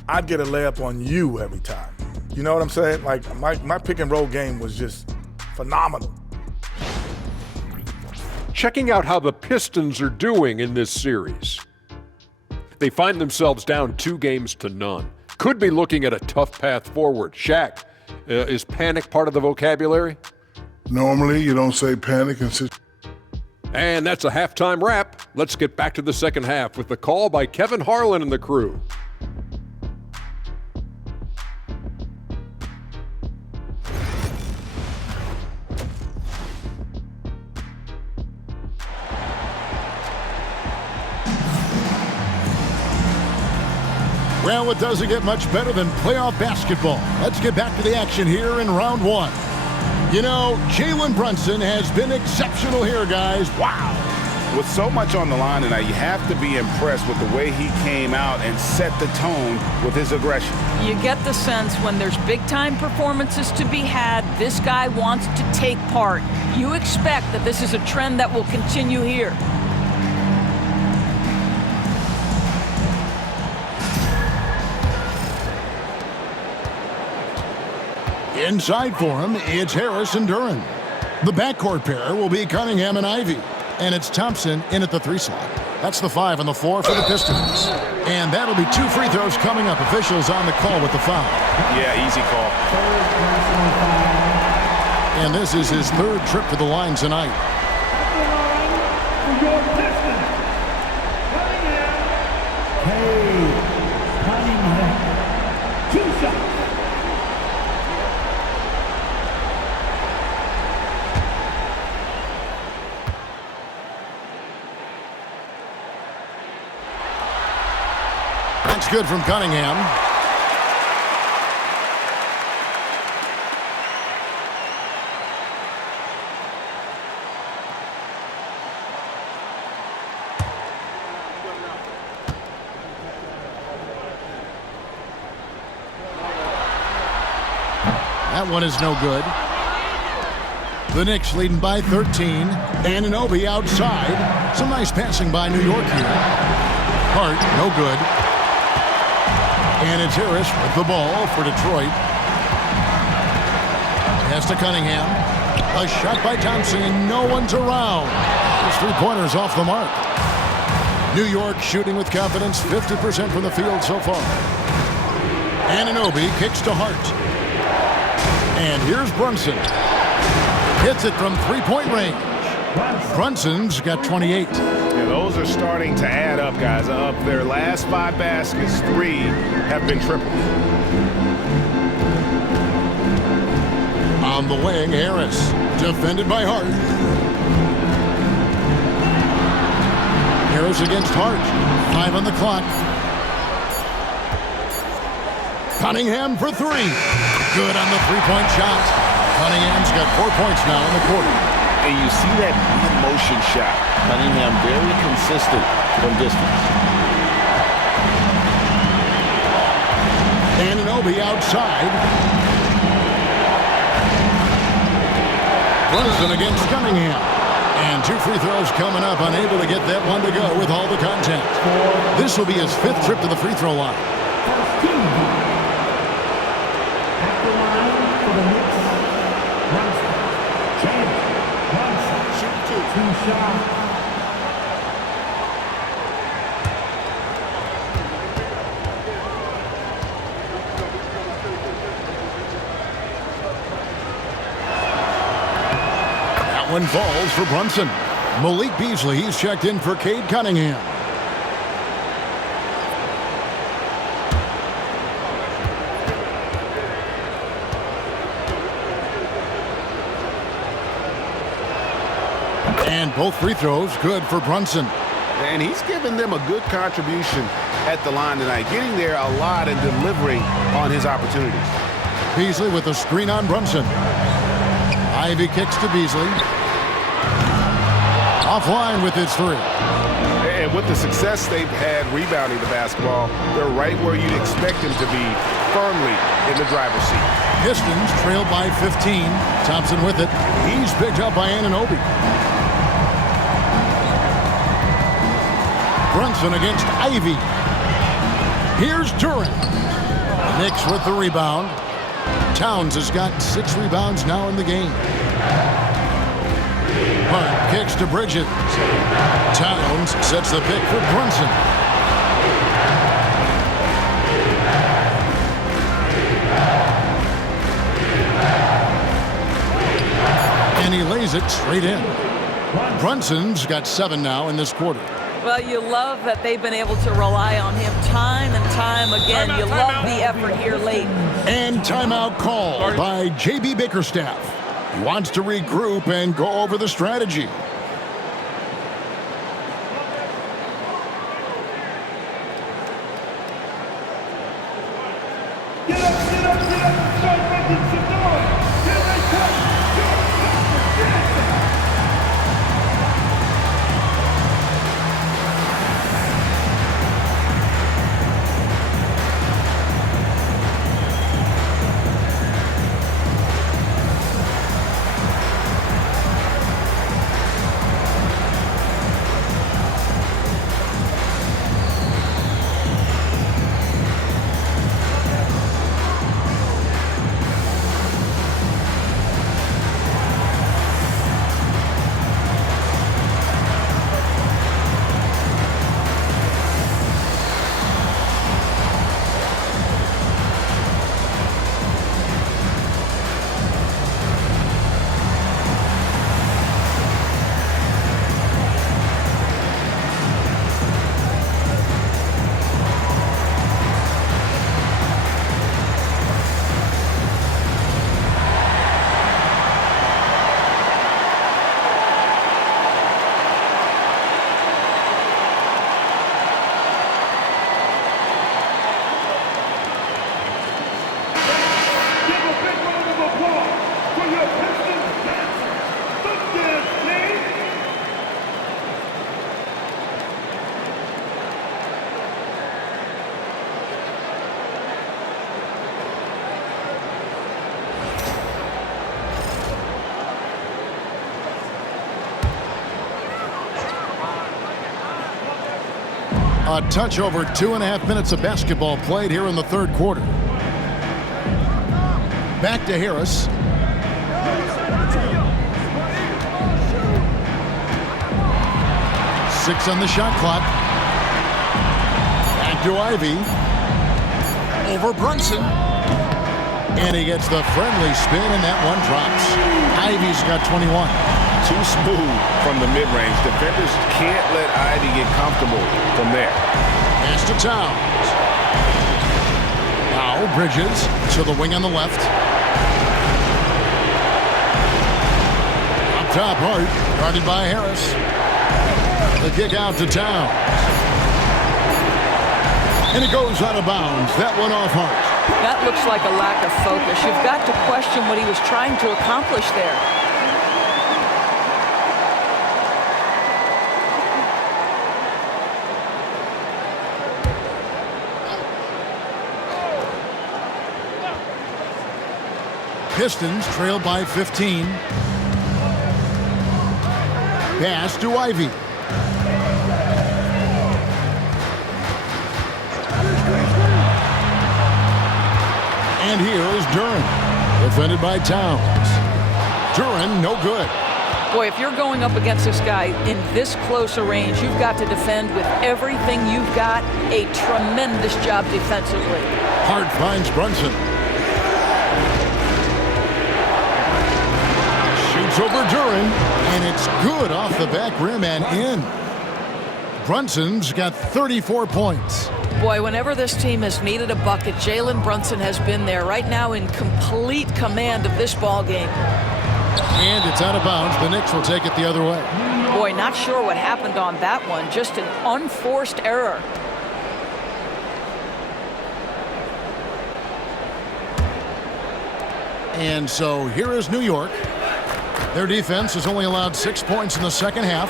I'd get a layup on you every time. You know what I'm saying? Like, my pick and roll game was just phenomenal. Checking out how the Pistons are doing in this series. They find themselves down 2-0. Could be looking at a tough path forward. Shaq, is panic part of the vocabulary? Normally, you don't say panic and sit. And that's a halftime wrap. Let's get back to the second half with the call by Kevin Harlan and the crew. Well, it doesn't get much better than playoff basketball. Let's get back to the action here in round 1. You know, Jalen Brunson has been exceptional here, guys. Wow. With so much on the line tonight, you have to be impressed with the way he came out and set the tone with his aggression. You get the sense when there's big-time performances to be had, this guy wants to take part. You expect that this is a trend that will continue here. Inside for him, it's Harris and Duran. The backcourt pair will be Cunningham and Ivy. And it's Thompson in at the 3 slot. That's the 5 on the floor for the Pistons. And that'll be 2 free throws coming up. Officials on the call with the foul. Yeah, easy call. And this is his 3rd trip to the line tonight. Cunningham. 2 shots. That's good from Cunningham. That one is no good. The Knicks leading by 13. Anunoby outside. Some nice passing by New York here. Hart, no good. And it's Harris with the ball for Detroit. Pass to Cunningham. A shot by Thompson, and no one's around. His 3-pointers off the mark. New York shooting with confidence, 50% from the field so far. Anunoby kicks to Hart. And here's Brunson. Hits it from 3-point range. Brunson's got 28. Yeah, those are starting to add up, guys. Of their last 5 baskets, 3 have been triples. On the wing, Harris. Defended by Hart. Harris against Hart. 5 on the clock. Cunningham for 3. Good on the 3-point shot. Cunningham's got 4 points now in the quarter. And you see that in-motion shot. Cunningham very consistent from distance. Anunoby outside. Brunson against Cunningham. And 2 free throws coming up. Unable to get that one to go with all the contact. This will be his 5th trip to the free throw line. At the line for the Knicks, That one falls for Brunson. Malik Beasley, he's checked in for Cade Cunningham. And both free throws good for Brunson. And he's given them a good contribution at the line tonight, getting there a lot and delivering on his opportunities. Beasley with a screen on Brunson. Ivy kicks to Beasley. Offline with his three. And with the success they've had rebounding the basketball, they're right where you'd expect them to be, firmly in the driver's seat. Pistons trailed by 15. Thompson with it. He's picked up by Anunoby. Brunson against Ivy. Here's Durant. Knicks with the rebound. Towns has got 6 rebounds now in the game. Hunt kicks to Bridges. Towns sets the pick for Brunson. And he lays it straight in. Brunson's got 7 now in this quarter. Well, you love that they've been able to rely on him time and time again. You love the effort here late. And timeout called by J.B. Bickerstaff. He wants to regroup and go over the strategy. Get up, and start making some noise. Here they come. A touch over 2.5 minutes of basketball played here in the third quarter. Back to Harris. Six on the shot clock. Back to Ivy. Over Brunson. And he gets the friendly spin, and that one drops. Ivy's got 21. Too smooth from the mid-range. Defenders can't let Ivy get comfortable from there. Pass to Towns. Now Bridges to the wing on the left. Up top, Hart, guarded by Harris. The kick out to Towns. And it goes out of bounds. That one off Hart. That looks like a lack of focus. You've got to question what he was trying to accomplish there. Pistons trail by 15. Pass to Ivy. And here is Duran, defended by Towns. Duran, no good. Boy, if you're going up against this guy in this close a range, you've got to defend with everything you've got. A tremendous job defensively. Hart finds Brunson. Shoots over Duran, and it's good off the back rim and in. Brunson's got 34 points. Boy, whenever this team has needed a bucket, Jalen Brunson has been there. Right now in complete command of this ball game. And it's out of bounds. The Knicks will take it the other way. Boy, not sure what happened on that one. Just an unforced error. And so here is New York. Their defense has only allowed 6 points in the second half.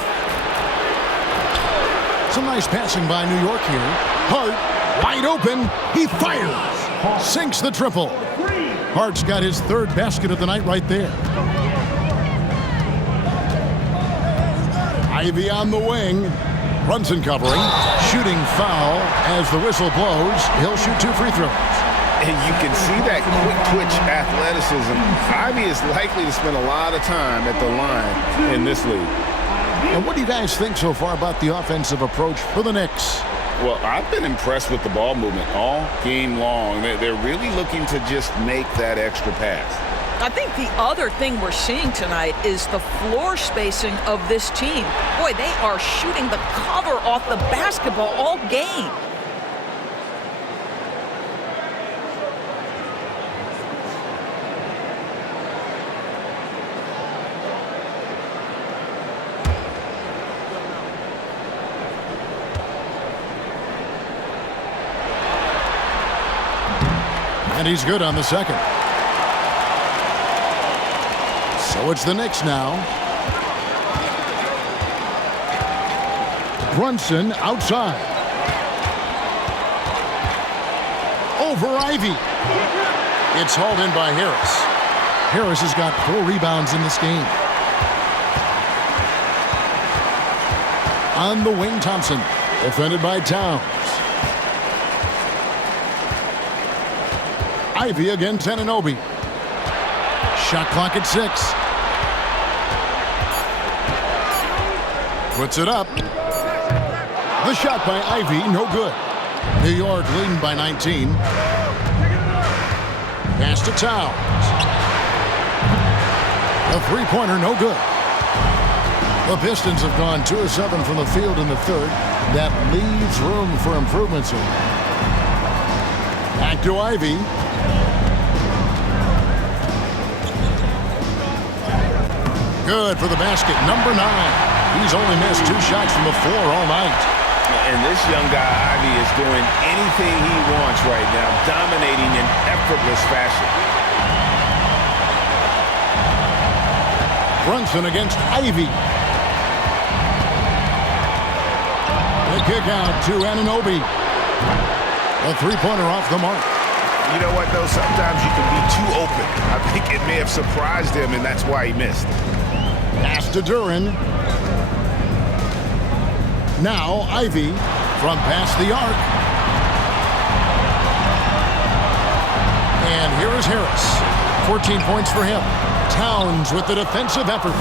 Some nice passing by New York here. Hart, wide open. He fires. Sinks the triple. Hart's got his third basket of the night right there. Ivy on the wing. Brunson covering. Shooting foul as the whistle blows. He'll shoot 2 free throws. And you can see that quick twitch athleticism. Ivy is likely to spend a lot of time at the line in this league. And what do you guys think so far about the offensive approach for the Knicks? Well, I've been impressed with the ball movement all game long. They're really looking to just make that extra pass. I think the other thing we're seeing tonight is the floor spacing of this team. Boy, they are shooting the cover off the basketball all game. And he's good on the second. So it's the Knicks now. Brunson outside. Over Ivy. It's hauled in by Harris. Harris has got 4 rebounds in this game. On the wing, Thompson. Defended by Towns. Ivy against Anunoby. Shot clock at 6. Puts it up. The shot by Ivy, no good. New York leading by 19. Pass to Towns. A three-pointer, no good. The Pistons have gone 2 of 7 from the field in the third. That leaves room for improvements here. Back to Ivy. Good for the basket, number 9. He's only missed 2 shots from the floor all night. And this young guy, Ivy, is doing anything he wants right now, dominating in effortless fashion. Brunson against Ivy. The kick out to Anunoby. A three-pointer off the mark. You know what, though? Sometimes you can be too open. I think it may have surprised him, and that's why he missed. Pass to Duran. Now Ivy from past the arc. And here is Harris. 14 points for him. Towns with the defensive effort.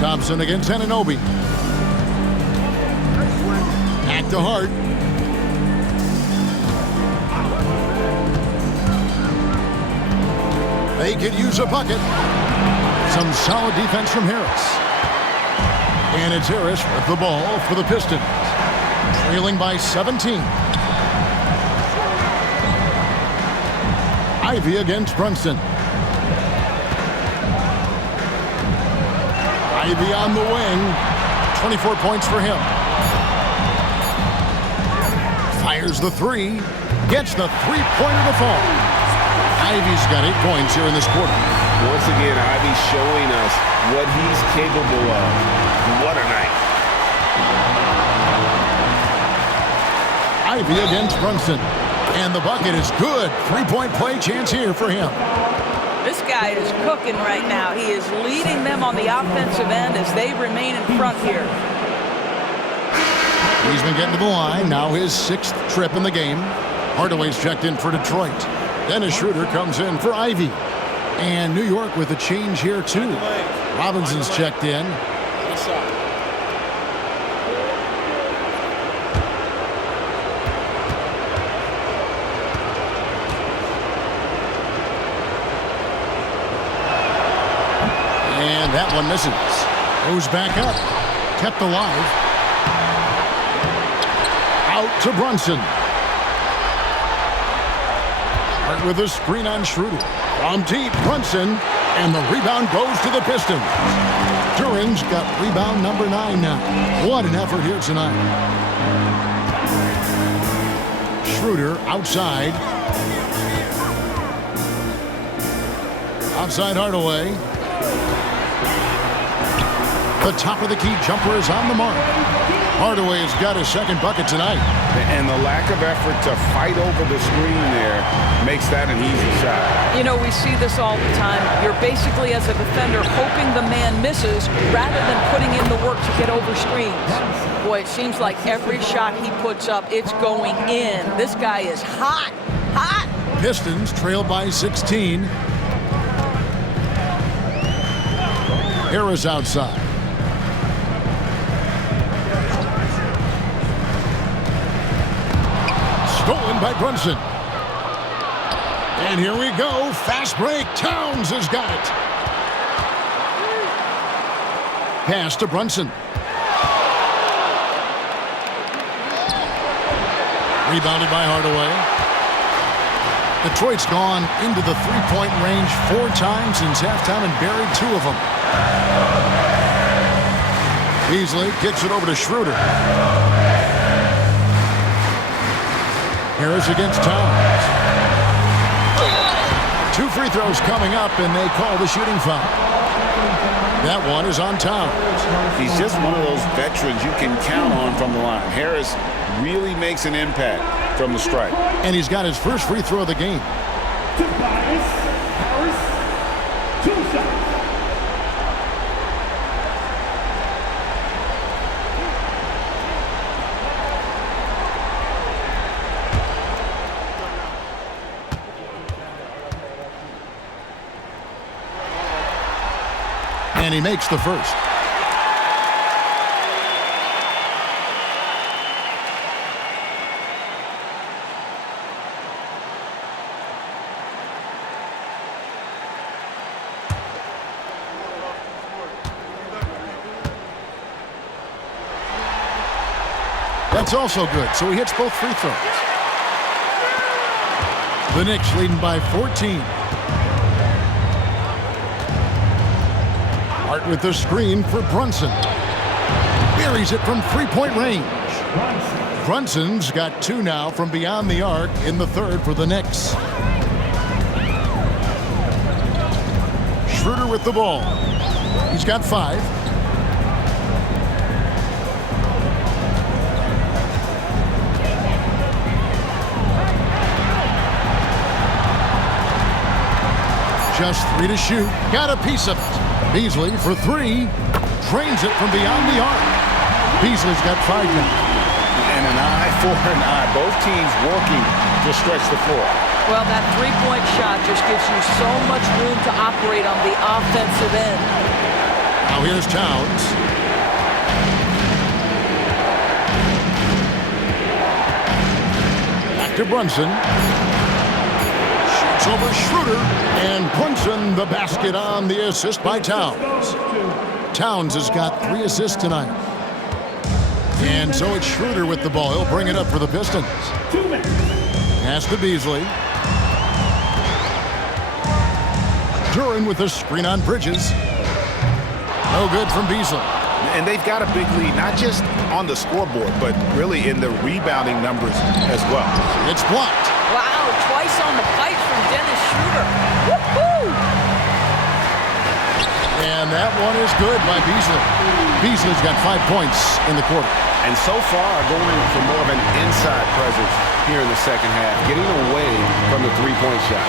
Thompson against Anunoby. Back to Hart. They could use a bucket. Some solid defense from Harris. And it's Harris with the ball for the Pistons. Trailing by 17. Ivy against Brunson. Ivy on the wing. 24 points for him. Fires the 3. Gets the three-pointer to fall. Ivy's got 8 points here in this quarter. Once again, Ivy's showing us what he's capable of. What a night. Ivy against Brunson. And the bucket is good. 3-point play chance here for him. This guy is cooking right now. He is leading them on the offensive end as they remain in front here. He's been getting to the line. Now his 6th trip in the game. Hardaway's checked in for Detroit. Dennis Schroeder comes in for Ivy. And New York with a change here, too. Robinson's checked in. And that one misses. Goes back up. Kept alive. Out to Brunson. Right with a screen on Schroeder. From deep, Brunson. And the rebound goes to the Pistons. Duran's got rebound number 9 now. What an effort here tonight. Schroeder outside. Outside Hardaway. The top of the key jumper is on the mark. Hardaway has got his second bucket tonight. And the lack of effort to fight over the screen there makes that an easy shot. You know, we see this all the time. You're basically, as a defender, hoping the man misses rather than putting in the work to get over screens. Boy, it seems like every shot he puts up, it's going in. This guy is hot, hot. Pistons trail by 16. Harris outside. Stolen by Brunson. And here we go. Fast break. Towns has got it. Pass to Brunson. Rebounded by Hardaway. Detroit's gone into the three-point range 4 times since halftime and buried 2 of them. Beasley kicks it over to Schroeder. Harris against Towns. 2 free throws coming up, and they call the shooting foul. That one is on Towns. He's just one of those veterans you can count on from the line. Harris really makes an impact from the stripe. And he's got his first free throw of the game. Tobias Harris, 2 shots. And he makes the first. That's also good, so he hits both free throws. The Knicks leading by 14. Hart with the screen for Brunson. Buries it from three-point range. Brunson's got 2 now from beyond the arc in the third for the Knicks. Schroeder with the ball. He's got 5. Just 3 to shoot. Got a piece of it. Beasley for 3. Drains it from beyond the arc. Beasley's got 5 now. And an eye for an eye. Both teams working to stretch the floor. Well, that three-point shot just gives you so much room to operate on the offensive end. Now here's Towns. Back to Brunson. Shoots over Schroeder. And Brunson the basket on the assist by Towns. Towns has got 3 assists tonight. And so it's Schroeder with the ball. He'll bring it up for the Pistons. Pass to Beasley. Duran with a screen on Bridges. No good from Beasley. And they've got a big lead, not just on the scoreboard, but really in the rebounding numbers as well. It's blocked. Wow, twice on the pipe from Dennis Schroeder. Woohoo! And that one is good by Beasley. Beasley's got 5 points in the quarter. And so far, going for more of an inside presence here in the second half, getting away from the three-point shot.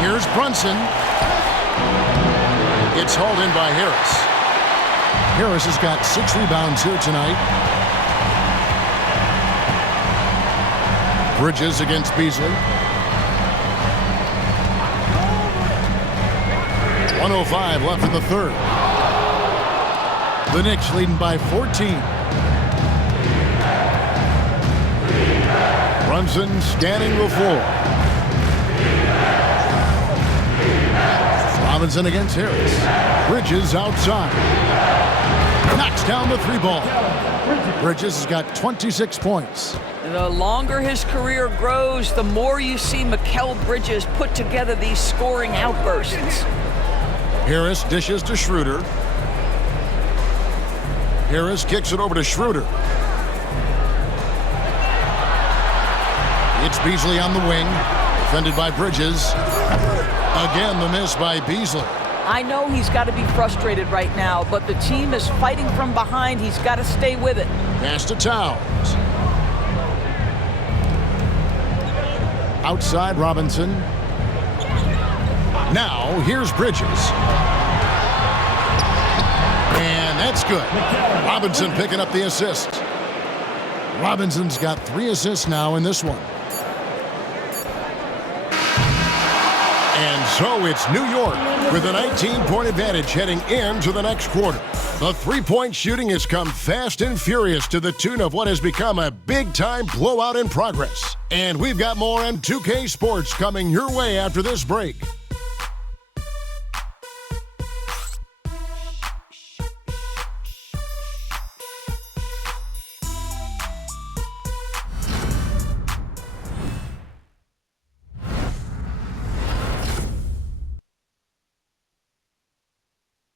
Here's Brunson. It's hauled in by Harris. Harris has got 6 rebounds here tonight. Bridges against Beasley. 1:05 left in the third. The Knicks leading by 14. Brunson scanning the floor. Robinson against Harris. Bridges outside. Knocks down the three ball. Bridges has got 26 points. The longer his career grows, the more you see Mikal Bridges put together these scoring outbursts. Harris dishes to Schroeder. Harris kicks it over to Schroeder. It's Beasley on the wing, defended by Bridges. Again, the miss by Beasley. I know he's got to be frustrated right now, but the team is fighting from behind. He's got to stay with it. Pass to Towns. Outside Robinson. Now, here's Bridges. And that's good. Robinson picking up the assist. Robinson's got 3 assists now in this one. And so it's New York with a 19-point advantage heading into the next quarter. The three-point shooting has come fast and furious to the tune of what has become a big-time blowout in progress. And we've got more on 2K Sports coming your way after this break.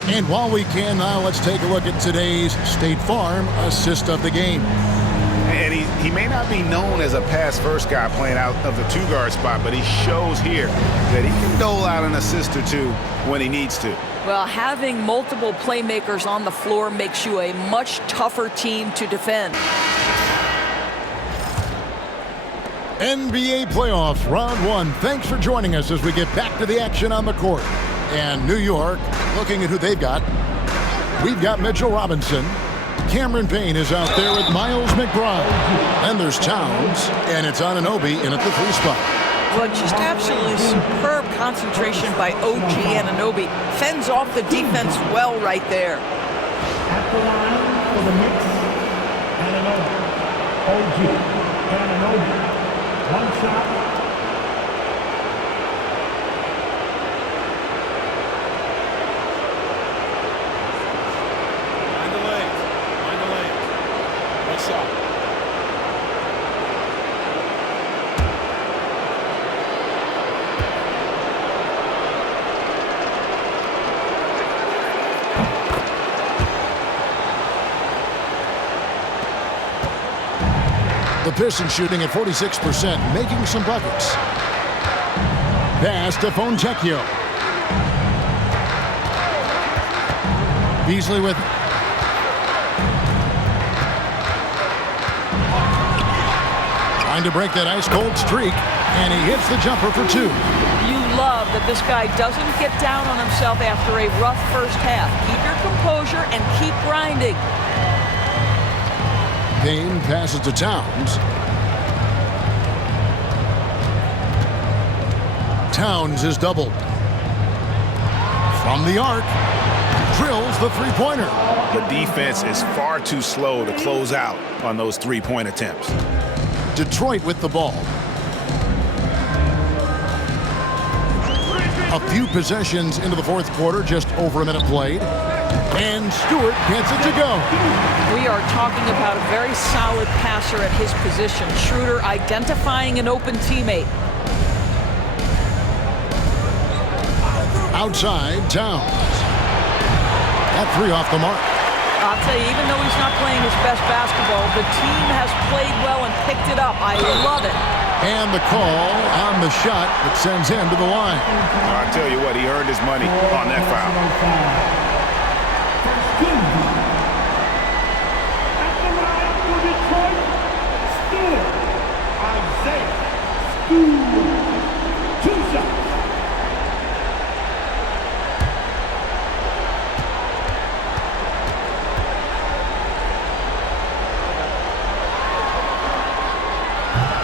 And while we can now, let's take a look at today's State Farm assist of the game. And he may not be known as a pass-first guy playing out of the two-guard spot, but he shows here that he can dole out an assist or two when he needs to. Well, having multiple playmakers on the floor makes you a much tougher team to defend. NBA playoffs, round 1. Thanks for joining us as we get back to the action on the court. And New York, looking at who they've got. We've got Mitchell Robinson. Cameron Payne is out there with Miles McBride. And there's Towns, and it's Anunoby in at the 3 spot. Well, just absolutely superb concentration by OG Anunoby. Fends off the defense well right there. At the line for the Knicks, Anunoby. OG Anunoby. One shot. The Pistons shooting at 46%, making some buckets. Pass to Fontecchio. Beasley with it. Trying to break that ice-cold streak, and he hits the jumper for 2. You love that this guy doesn't get down on himself after a rough first half. Keep your composure and keep grinding. Payne passes to Towns. Towns is doubled. From the arc, drills the three-pointer. The defense is far too slow to close out on those three-point attempts. Detroit with the ball. A few possessions into the fourth quarter, just over a minute played. And Stewart gets it to go. We are talking about a very solid passer at his position. Schroeder identifying an open teammate. Outside, Towns. That 3 off the mark. I'll tell you, even though he's not playing his best basketball, the team has played well and picked it up. I love it. And the call on the shot that sends him to the line. I'll tell you what, he earned his money on that foul. At the line for Detroit, Stewart. Isaiah Stewart. 2 shots.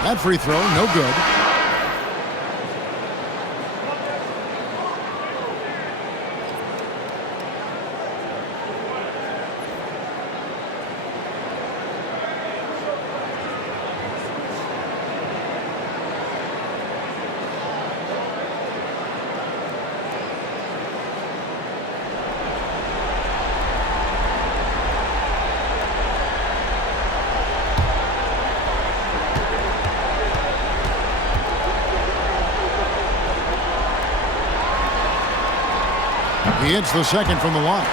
That free throw, no good. He hits the second from the line.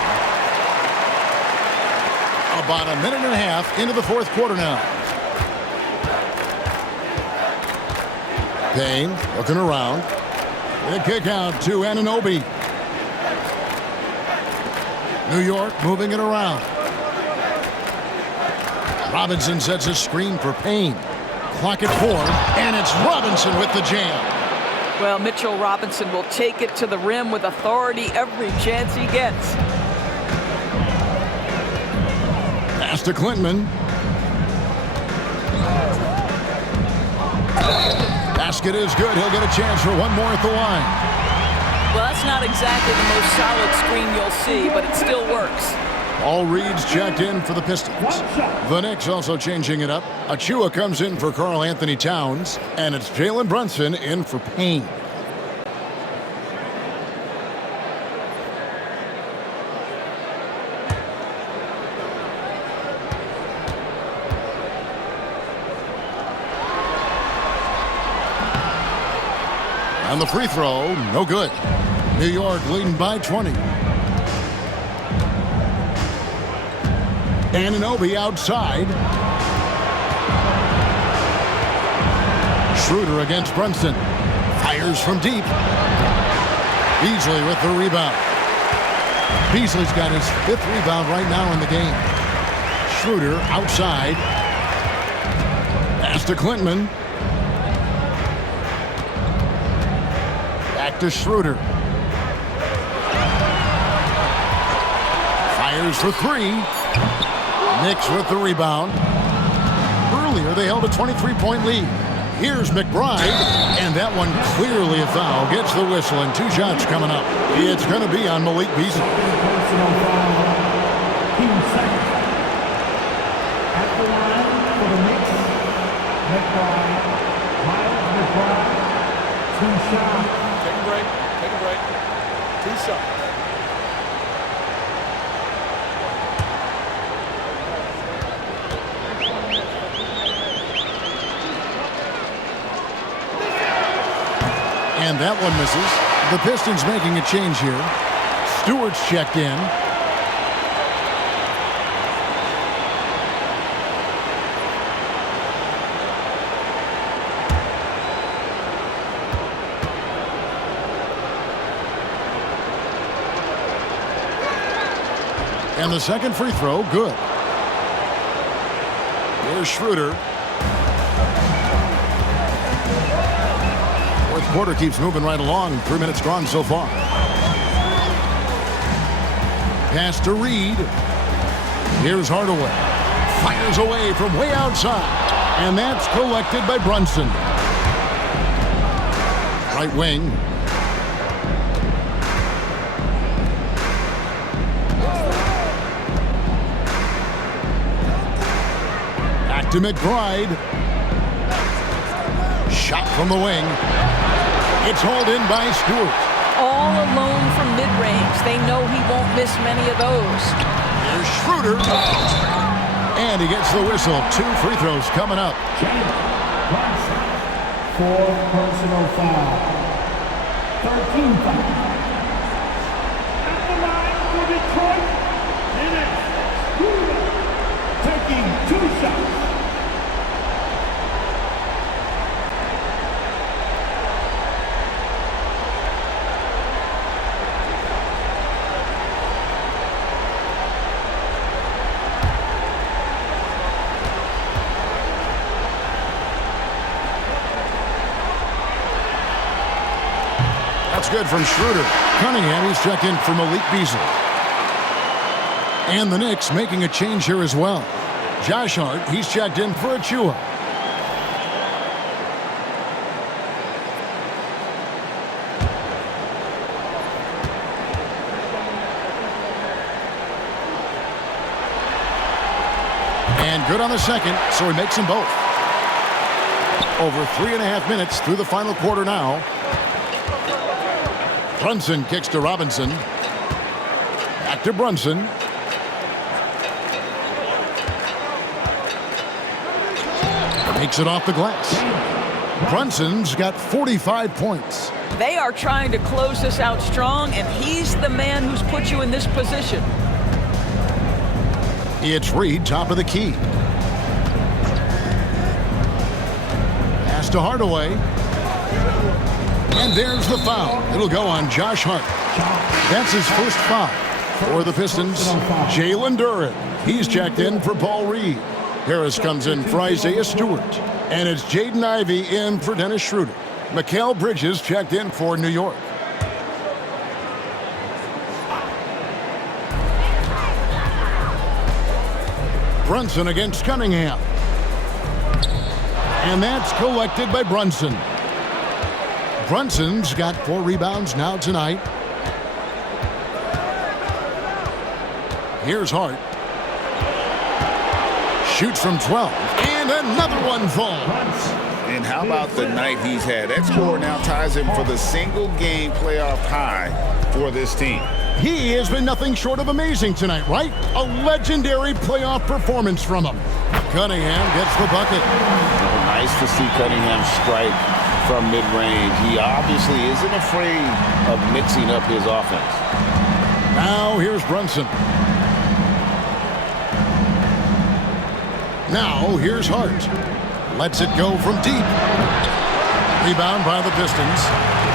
About a minute and a half into the fourth quarter now. Payne looking around. The kick out to Anunoby. New York moving it around. Robinson sets a screen for Payne. Clock at 4, and it's Robinson with the jam. Well, Mitchell Robinson will take it to the rim with authority every chance he gets. Pass to Clinton. Basket is good. He'll get a chance for one more at the line. Well, that's not exactly the most solid screen you'll see, but it still works. All Reed's checked in for the Pistons. The Knicks also changing it up. Achua comes in for Karl Anthony Towns, and it's Jalen Brunson in for Payne. And the free throw, no good. New York leading by 20. Anunoby outside. Schroeder against Brunson. Fires from deep. Beasley with the rebound. Beasley's got his 5th rebound right now in the game. Schroeder outside. Pass to Clinton. Back to Schroeder. Fires for 3. Knicks with the rebound. Earlier, they held a 23-point lead. Here's McBride, and that one clearly a foul. Gets the whistle, and 2 shots coming up. It's going to be on Malik Beasley. Personal foul. Team second. At the line for the Knicks, McBride. Miles McBride. 2 shots. Take a break. Take a break. 2 shots. And that one misses. The Pistons making a change here. Stewart's checked in. And the second free throw, good. Here's Schroeder. Fourth quarter keeps moving right along. 3 minutes gone so far. Pass to Reed. Here's Hardaway. Fires away from way outside. And that's collected by Brunson. Right wing. Back to McBride. Shot from the wing. It's hauled in by Stewart. All alone from mid-range. They know he won't miss many of those. Here's Schroeder. And he gets the whistle. 2 free throws coming up. Brunson. 4th personal foul. 13 foul. At the line for Detroit, it is Schroeder taking 2 shots. That's good from Schroeder. Cunningham, he's checked in for Malik Beasley. And the Knicks making a change here as well. Josh Hart, he's checked in for Achua. And good on the second, so he makes them both. Over 3.5 minutes through the final quarter now. Brunson kicks to Robinson. Back to Brunson. Makes it off the glass. Brunson's got 45 points. They are trying to close this out strong, and he's the man who's put you in this position. It's Reed, top of the key. Pass to Hardaway. And there's the foul. It'll go on Josh Hart. That's his first foul for the Pistons. Jalen Duren. He's checked in for Paul Reed. Harris comes in for Isaiah Stewart. And it's Jaden Ivey in for Dennis Schroeder. Mikal Bridges checked in for New York. Brunson against Cunningham. And that's collected by Brunson. Brunson's got 4 rebounds now tonight. Here's Hart. Shoots from 12. And another one falls. And how about the night he's had? That score now ties him for the single-game playoff high for this team. He has been nothing short of amazing tonight, right? A legendary playoff performance from him. Cunningham gets the bucket. Nice to see Cunningham strike from mid-range. He obviously isn't afraid of mixing up his offense. Now here's Brunson. Now here's Hart. Lets it go from deep. Rebound by the Pistons.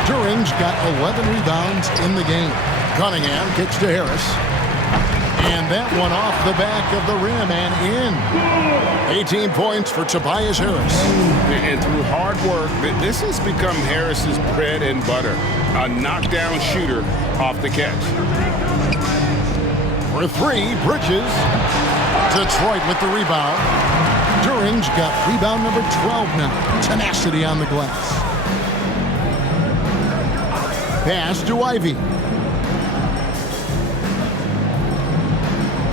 Duren's got 11 rebounds in the game. Cunningham kicks to Harris. And that one off the back of the rim and in. 18 points for Tobias Harris. And through hard work, this has become Harris's bread and butter. A knockdown shooter off the catch. For 3, Bridges. Detroit with the rebound. Duren's got rebound number 12 now. Tenacity on the glass. Pass to Ivey.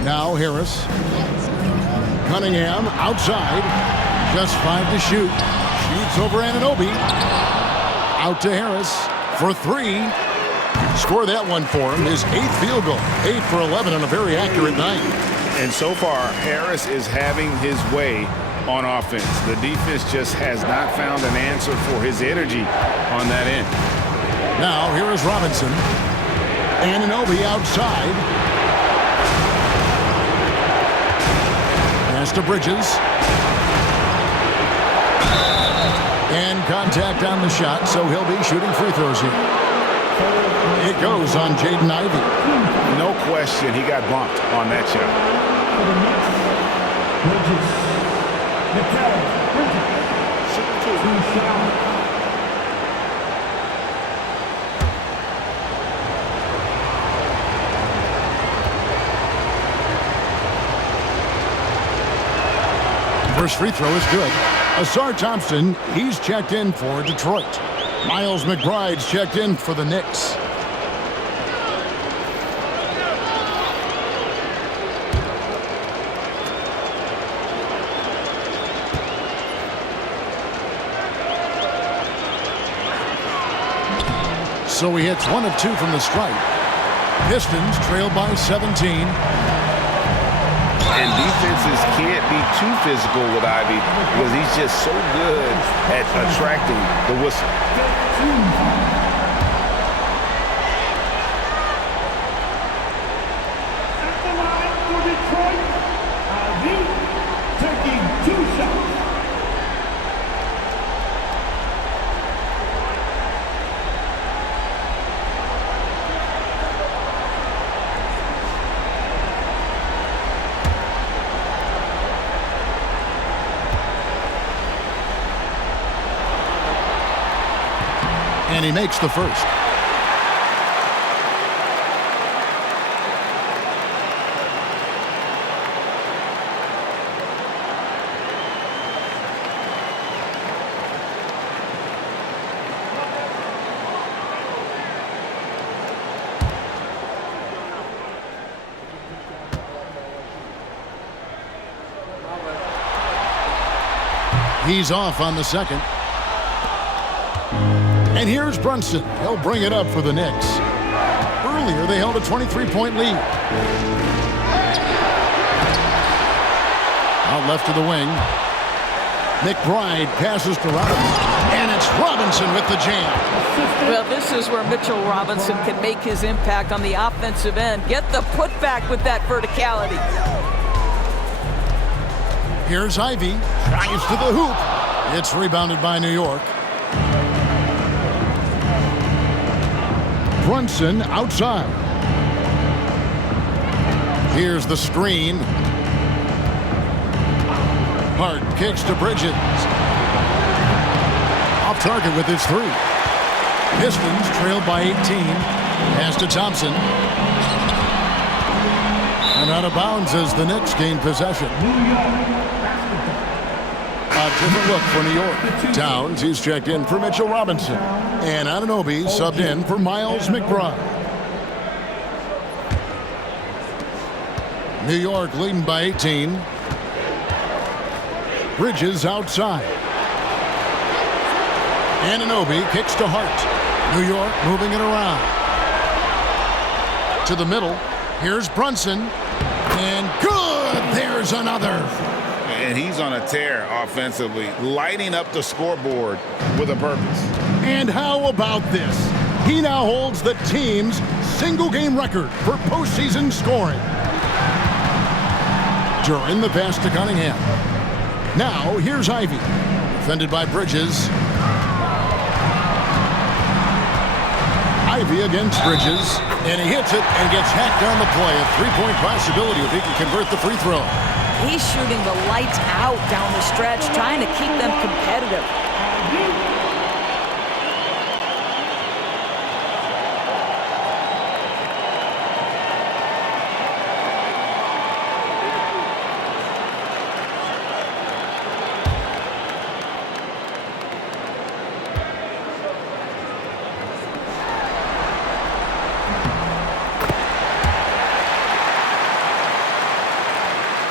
Now Harris. Cunningham outside. Just 5 to shoot. Shoots over Anunoby. Out to Harris for 3. Score that one for him. His 8th field goal. 8 for 11 on a very accurate night. And so far, Harris is having his way on offense. The defense just has not found an answer for his energy on that end. Now here is Robinson. Anunoby outside. Pass to Bridges. And contact on the shot, so he'll be shooting free throws here. It goes on Jaden Ivey. No question, he got bumped on that shot. For the Knicks, Bridges. Mikal Bridges. 2 shots. First free throw is good. Asar Thompson, he's checked in for Detroit. Miles McBride's checked in for the Knicks. So he hits 1 of 2 from the stripe. Pistons trail by 17. And defenses can't be too physical with Ivey because he's just so good at attracting the whistle. At the line for Detroit, Ivey taking 2 shots. And he makes the first. He's off on the second. And here's Brunson. He'll bring it up for the Knicks. Earlier, they held a 23-point lead. Out left to the wing. McBride passes to Robinson. And it's Robinson with the jam. Well, this is where Mitchell Robinson can make his impact on the offensive end. Get the putback with that verticality. Here's Ivy. Drives to the hoop. It's rebounded by New York. Brunson outside. Here's the screen. Hart kicks to Bridges. Off target with his three. Pistons trailed by 18. Pass to Thompson. And out of bounds as the Knicks gain possession. A different look for New York. Towns, he's checked in for Mitchell Robinson. And Anunoby subbed in for Miles McBride. New York leading by 18. Bridges outside. Anunoby kicks to Hart. New York moving it around. To the middle. Here's Brunson. And good! There's another. And he's on a tear offensively, lighting up the scoreboard with a purpose. And how about this? He now holds the team's single-game record for postseason scoring. During the pass to Cunningham. Now, here's Ivy. Defended by Bridges. Ivy against Bridges. And he hits it and gets hacked on the play. A three-point possibility if he can convert the free throw. He's shooting the lights out down the stretch, trying to keep them competitive.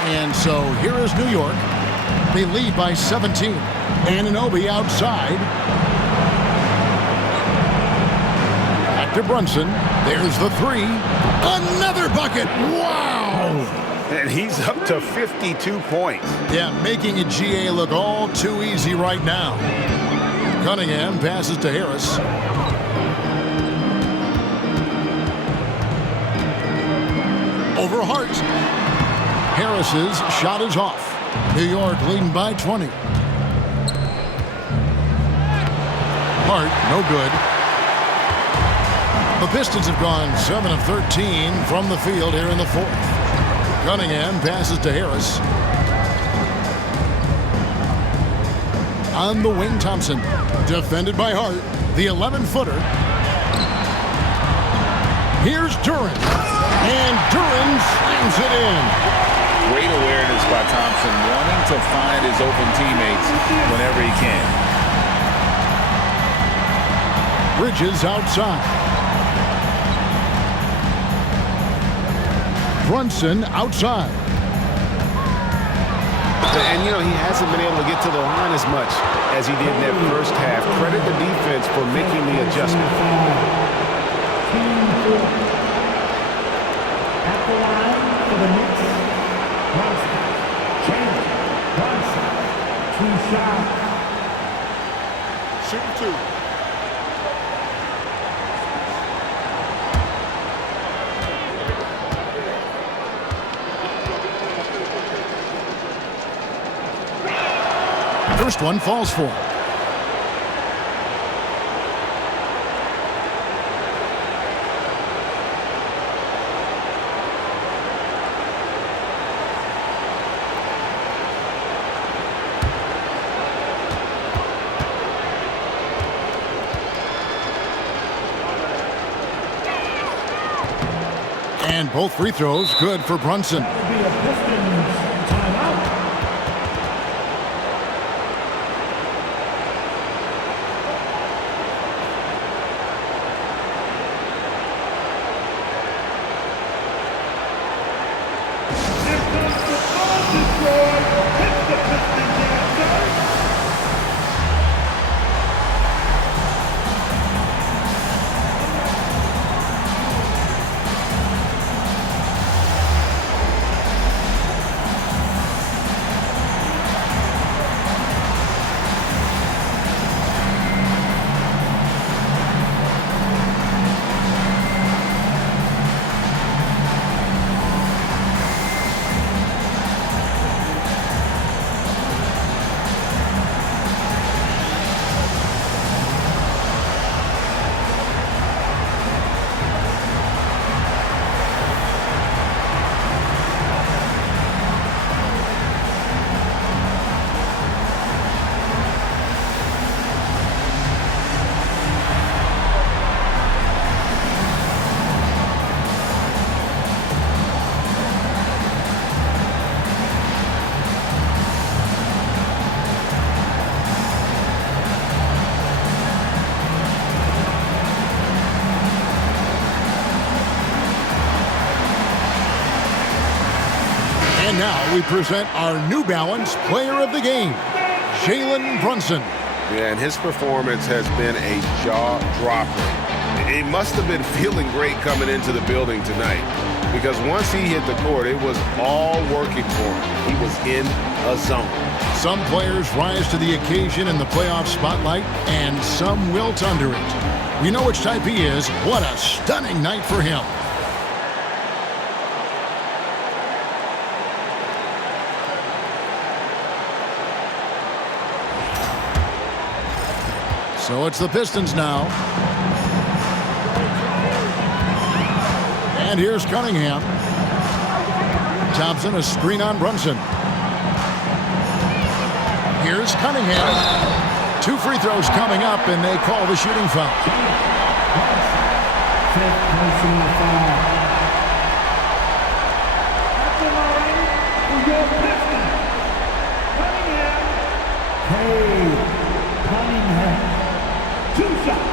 And so here is New York. They lead by 17. Anunoby outside. Back to Brunson. There's the three. Another bucket. Wow. And he's up to 52 points. Yeah, making a GA look all too easy right now. Cunningham passes to Harris. Over Hart. Harris's shot is off. New York leading by 20. Hart, no good. The Pistons have gone 7 of 13 from the field here in the fourth. Cunningham passes to Harris. On the wing, Thompson. Defended by Hart. The 11-footer. Here's Duren. And Duren slams it in. Great awareness by Thompson, wanting to find his open teammates whenever he can. Bridges outside. Brunson outside. And, you know, he hasn't been able to get to the line as much as he did in that first half. Credit the defense for making the adjustment. At the line for the Knicks. Two shots. Shooting two. First one falls for him. And both free throws good for Brunson. That will be a Pistons timeout. Here comes the ball destroyed. Hits the Pistons answer. And now we present our New Balance Player of the Game, Jalen Brunson. Yeah, and his performance has been a jaw-dropper. He must have been feeling great coming into the building tonight, because once he hit the court, it was all working for him. He was in a zone. Some players rise to the occasion in the playoff spotlight, and some wilt under it. We know which type he is. What a stunning night for him. So it's the Pistons now. And here's Cunningham. Thompson, a screen on Brunson. Here's Cunningham. 2 free throws coming up, and they call the shooting foul. Cunningham. 2 shots.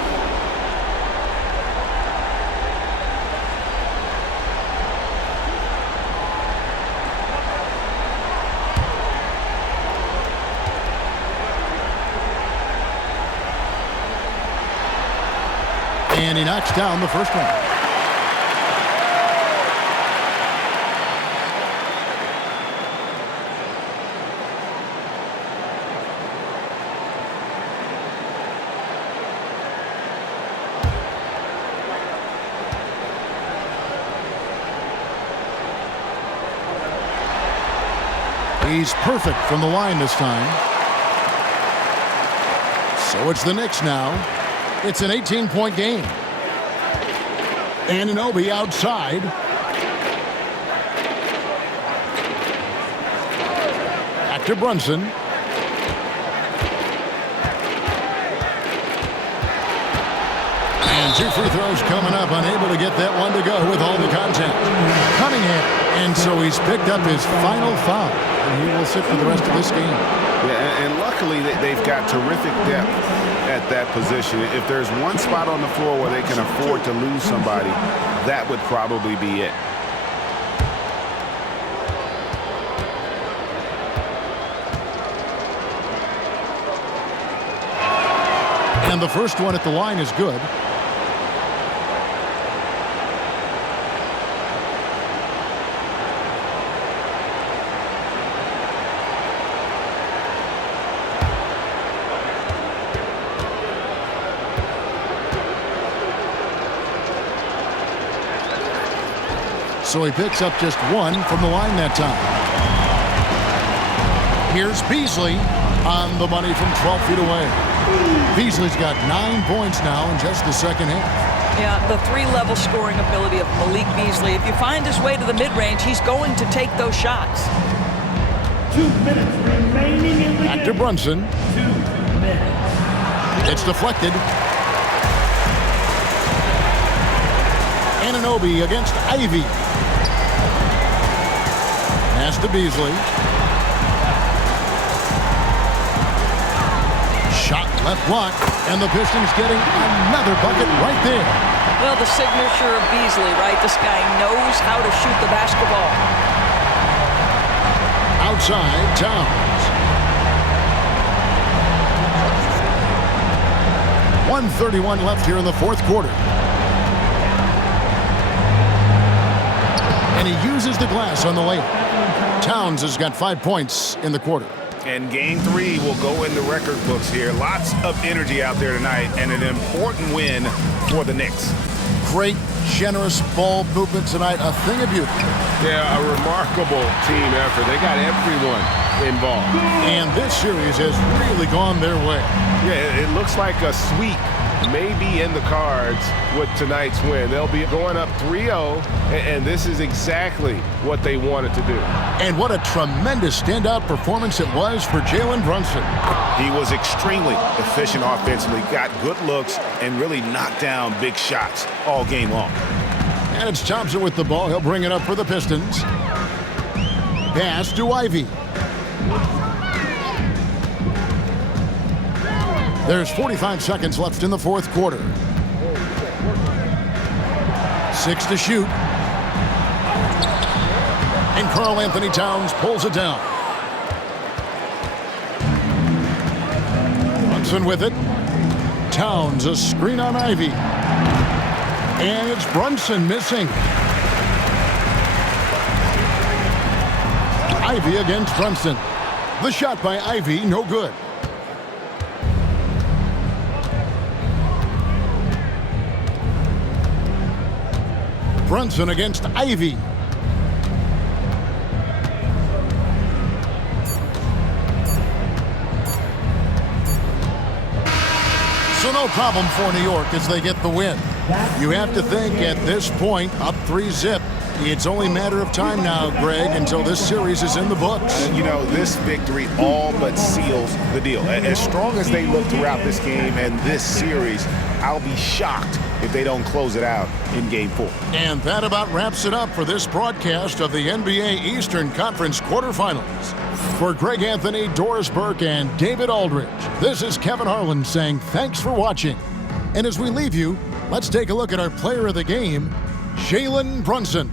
And he knocks down the first one. He's perfect from the line this time. So it's the Knicks now. It's an 18-point game. Anunoby outside. Back to Brunson. And 2 free throws coming up. Unable to get that one to go with all the contact. Cunningham. And so he's picked up his final foul. And he will sit for the rest of this game. Yeah, and luckily they've got terrific depth at that position. If there's one spot on the floor where they can afford to lose somebody, that would probably be it. And the first one at the line is good. So he picks up just 1 from the line that time. Here's Beasley on the money from 12 feet away. Beasley's got 9 points now in just the second half. Yeah, the 3-level scoring ability of Malik Beasley. If you find his way to the mid-range, he's going to take those shots. 2 minutes remaining in the Back to Brunson. 2 minutes. It's deflected. Anunoby against Ivy. Pass to Beasley. Shot left block, and the Pistons getting another bucket right there. Well, the signature of Beasley, right? This guy knows how to shoot the basketball. Outside, Towns. 1:31 left here in the fourth quarter. And he uses the glass on the layup. Towns has got 5 points in the quarter. And game 3 will go in the record books here. Lots of energy out there tonight, and an important win for the Knicks. Great, generous ball movement tonight. A thing of beauty. Yeah, a remarkable team effort. They got everyone involved. And this series has really gone their way. Yeah, it looks like a sweep may be in the cards with tonight's win. They'll be going up 3-0, and this is exactly what they wanted to do. And what a tremendous standout performance it was for Jalen Brunson. He was extremely efficient offensively, got good looks, and really knocked down big shots all game long. And it's Thompson with the ball. He'll bring it up for the Pistons. Pass to Ivy. There's 45 seconds left in the fourth quarter. 6 to shoot. And Karl Anthony Towns pulls it down. Brunson with it. Towns, a screen on Ivy. And it's Brunson missing. Ivy against Brunson. The shot by Ivy, no good. Brunson against Ivy. So no problem for New York as they get the win. You have to think at this point, up 3-zip, it's only a matter of time now, Greg, until this series is in the books. You know, this victory all but seals the deal. As strong as they look throughout this game and this series, I'll be shocked if they don't close it out in Game 4. And that about wraps it up for this broadcast of the NBA Eastern Conference quarterfinals. For Greg Anthony, Doris Burke, and David Aldridge, this is Kevin Harlan saying thanks for watching. And as we leave you, let's take a look at our player of the game, Jalen Brunson.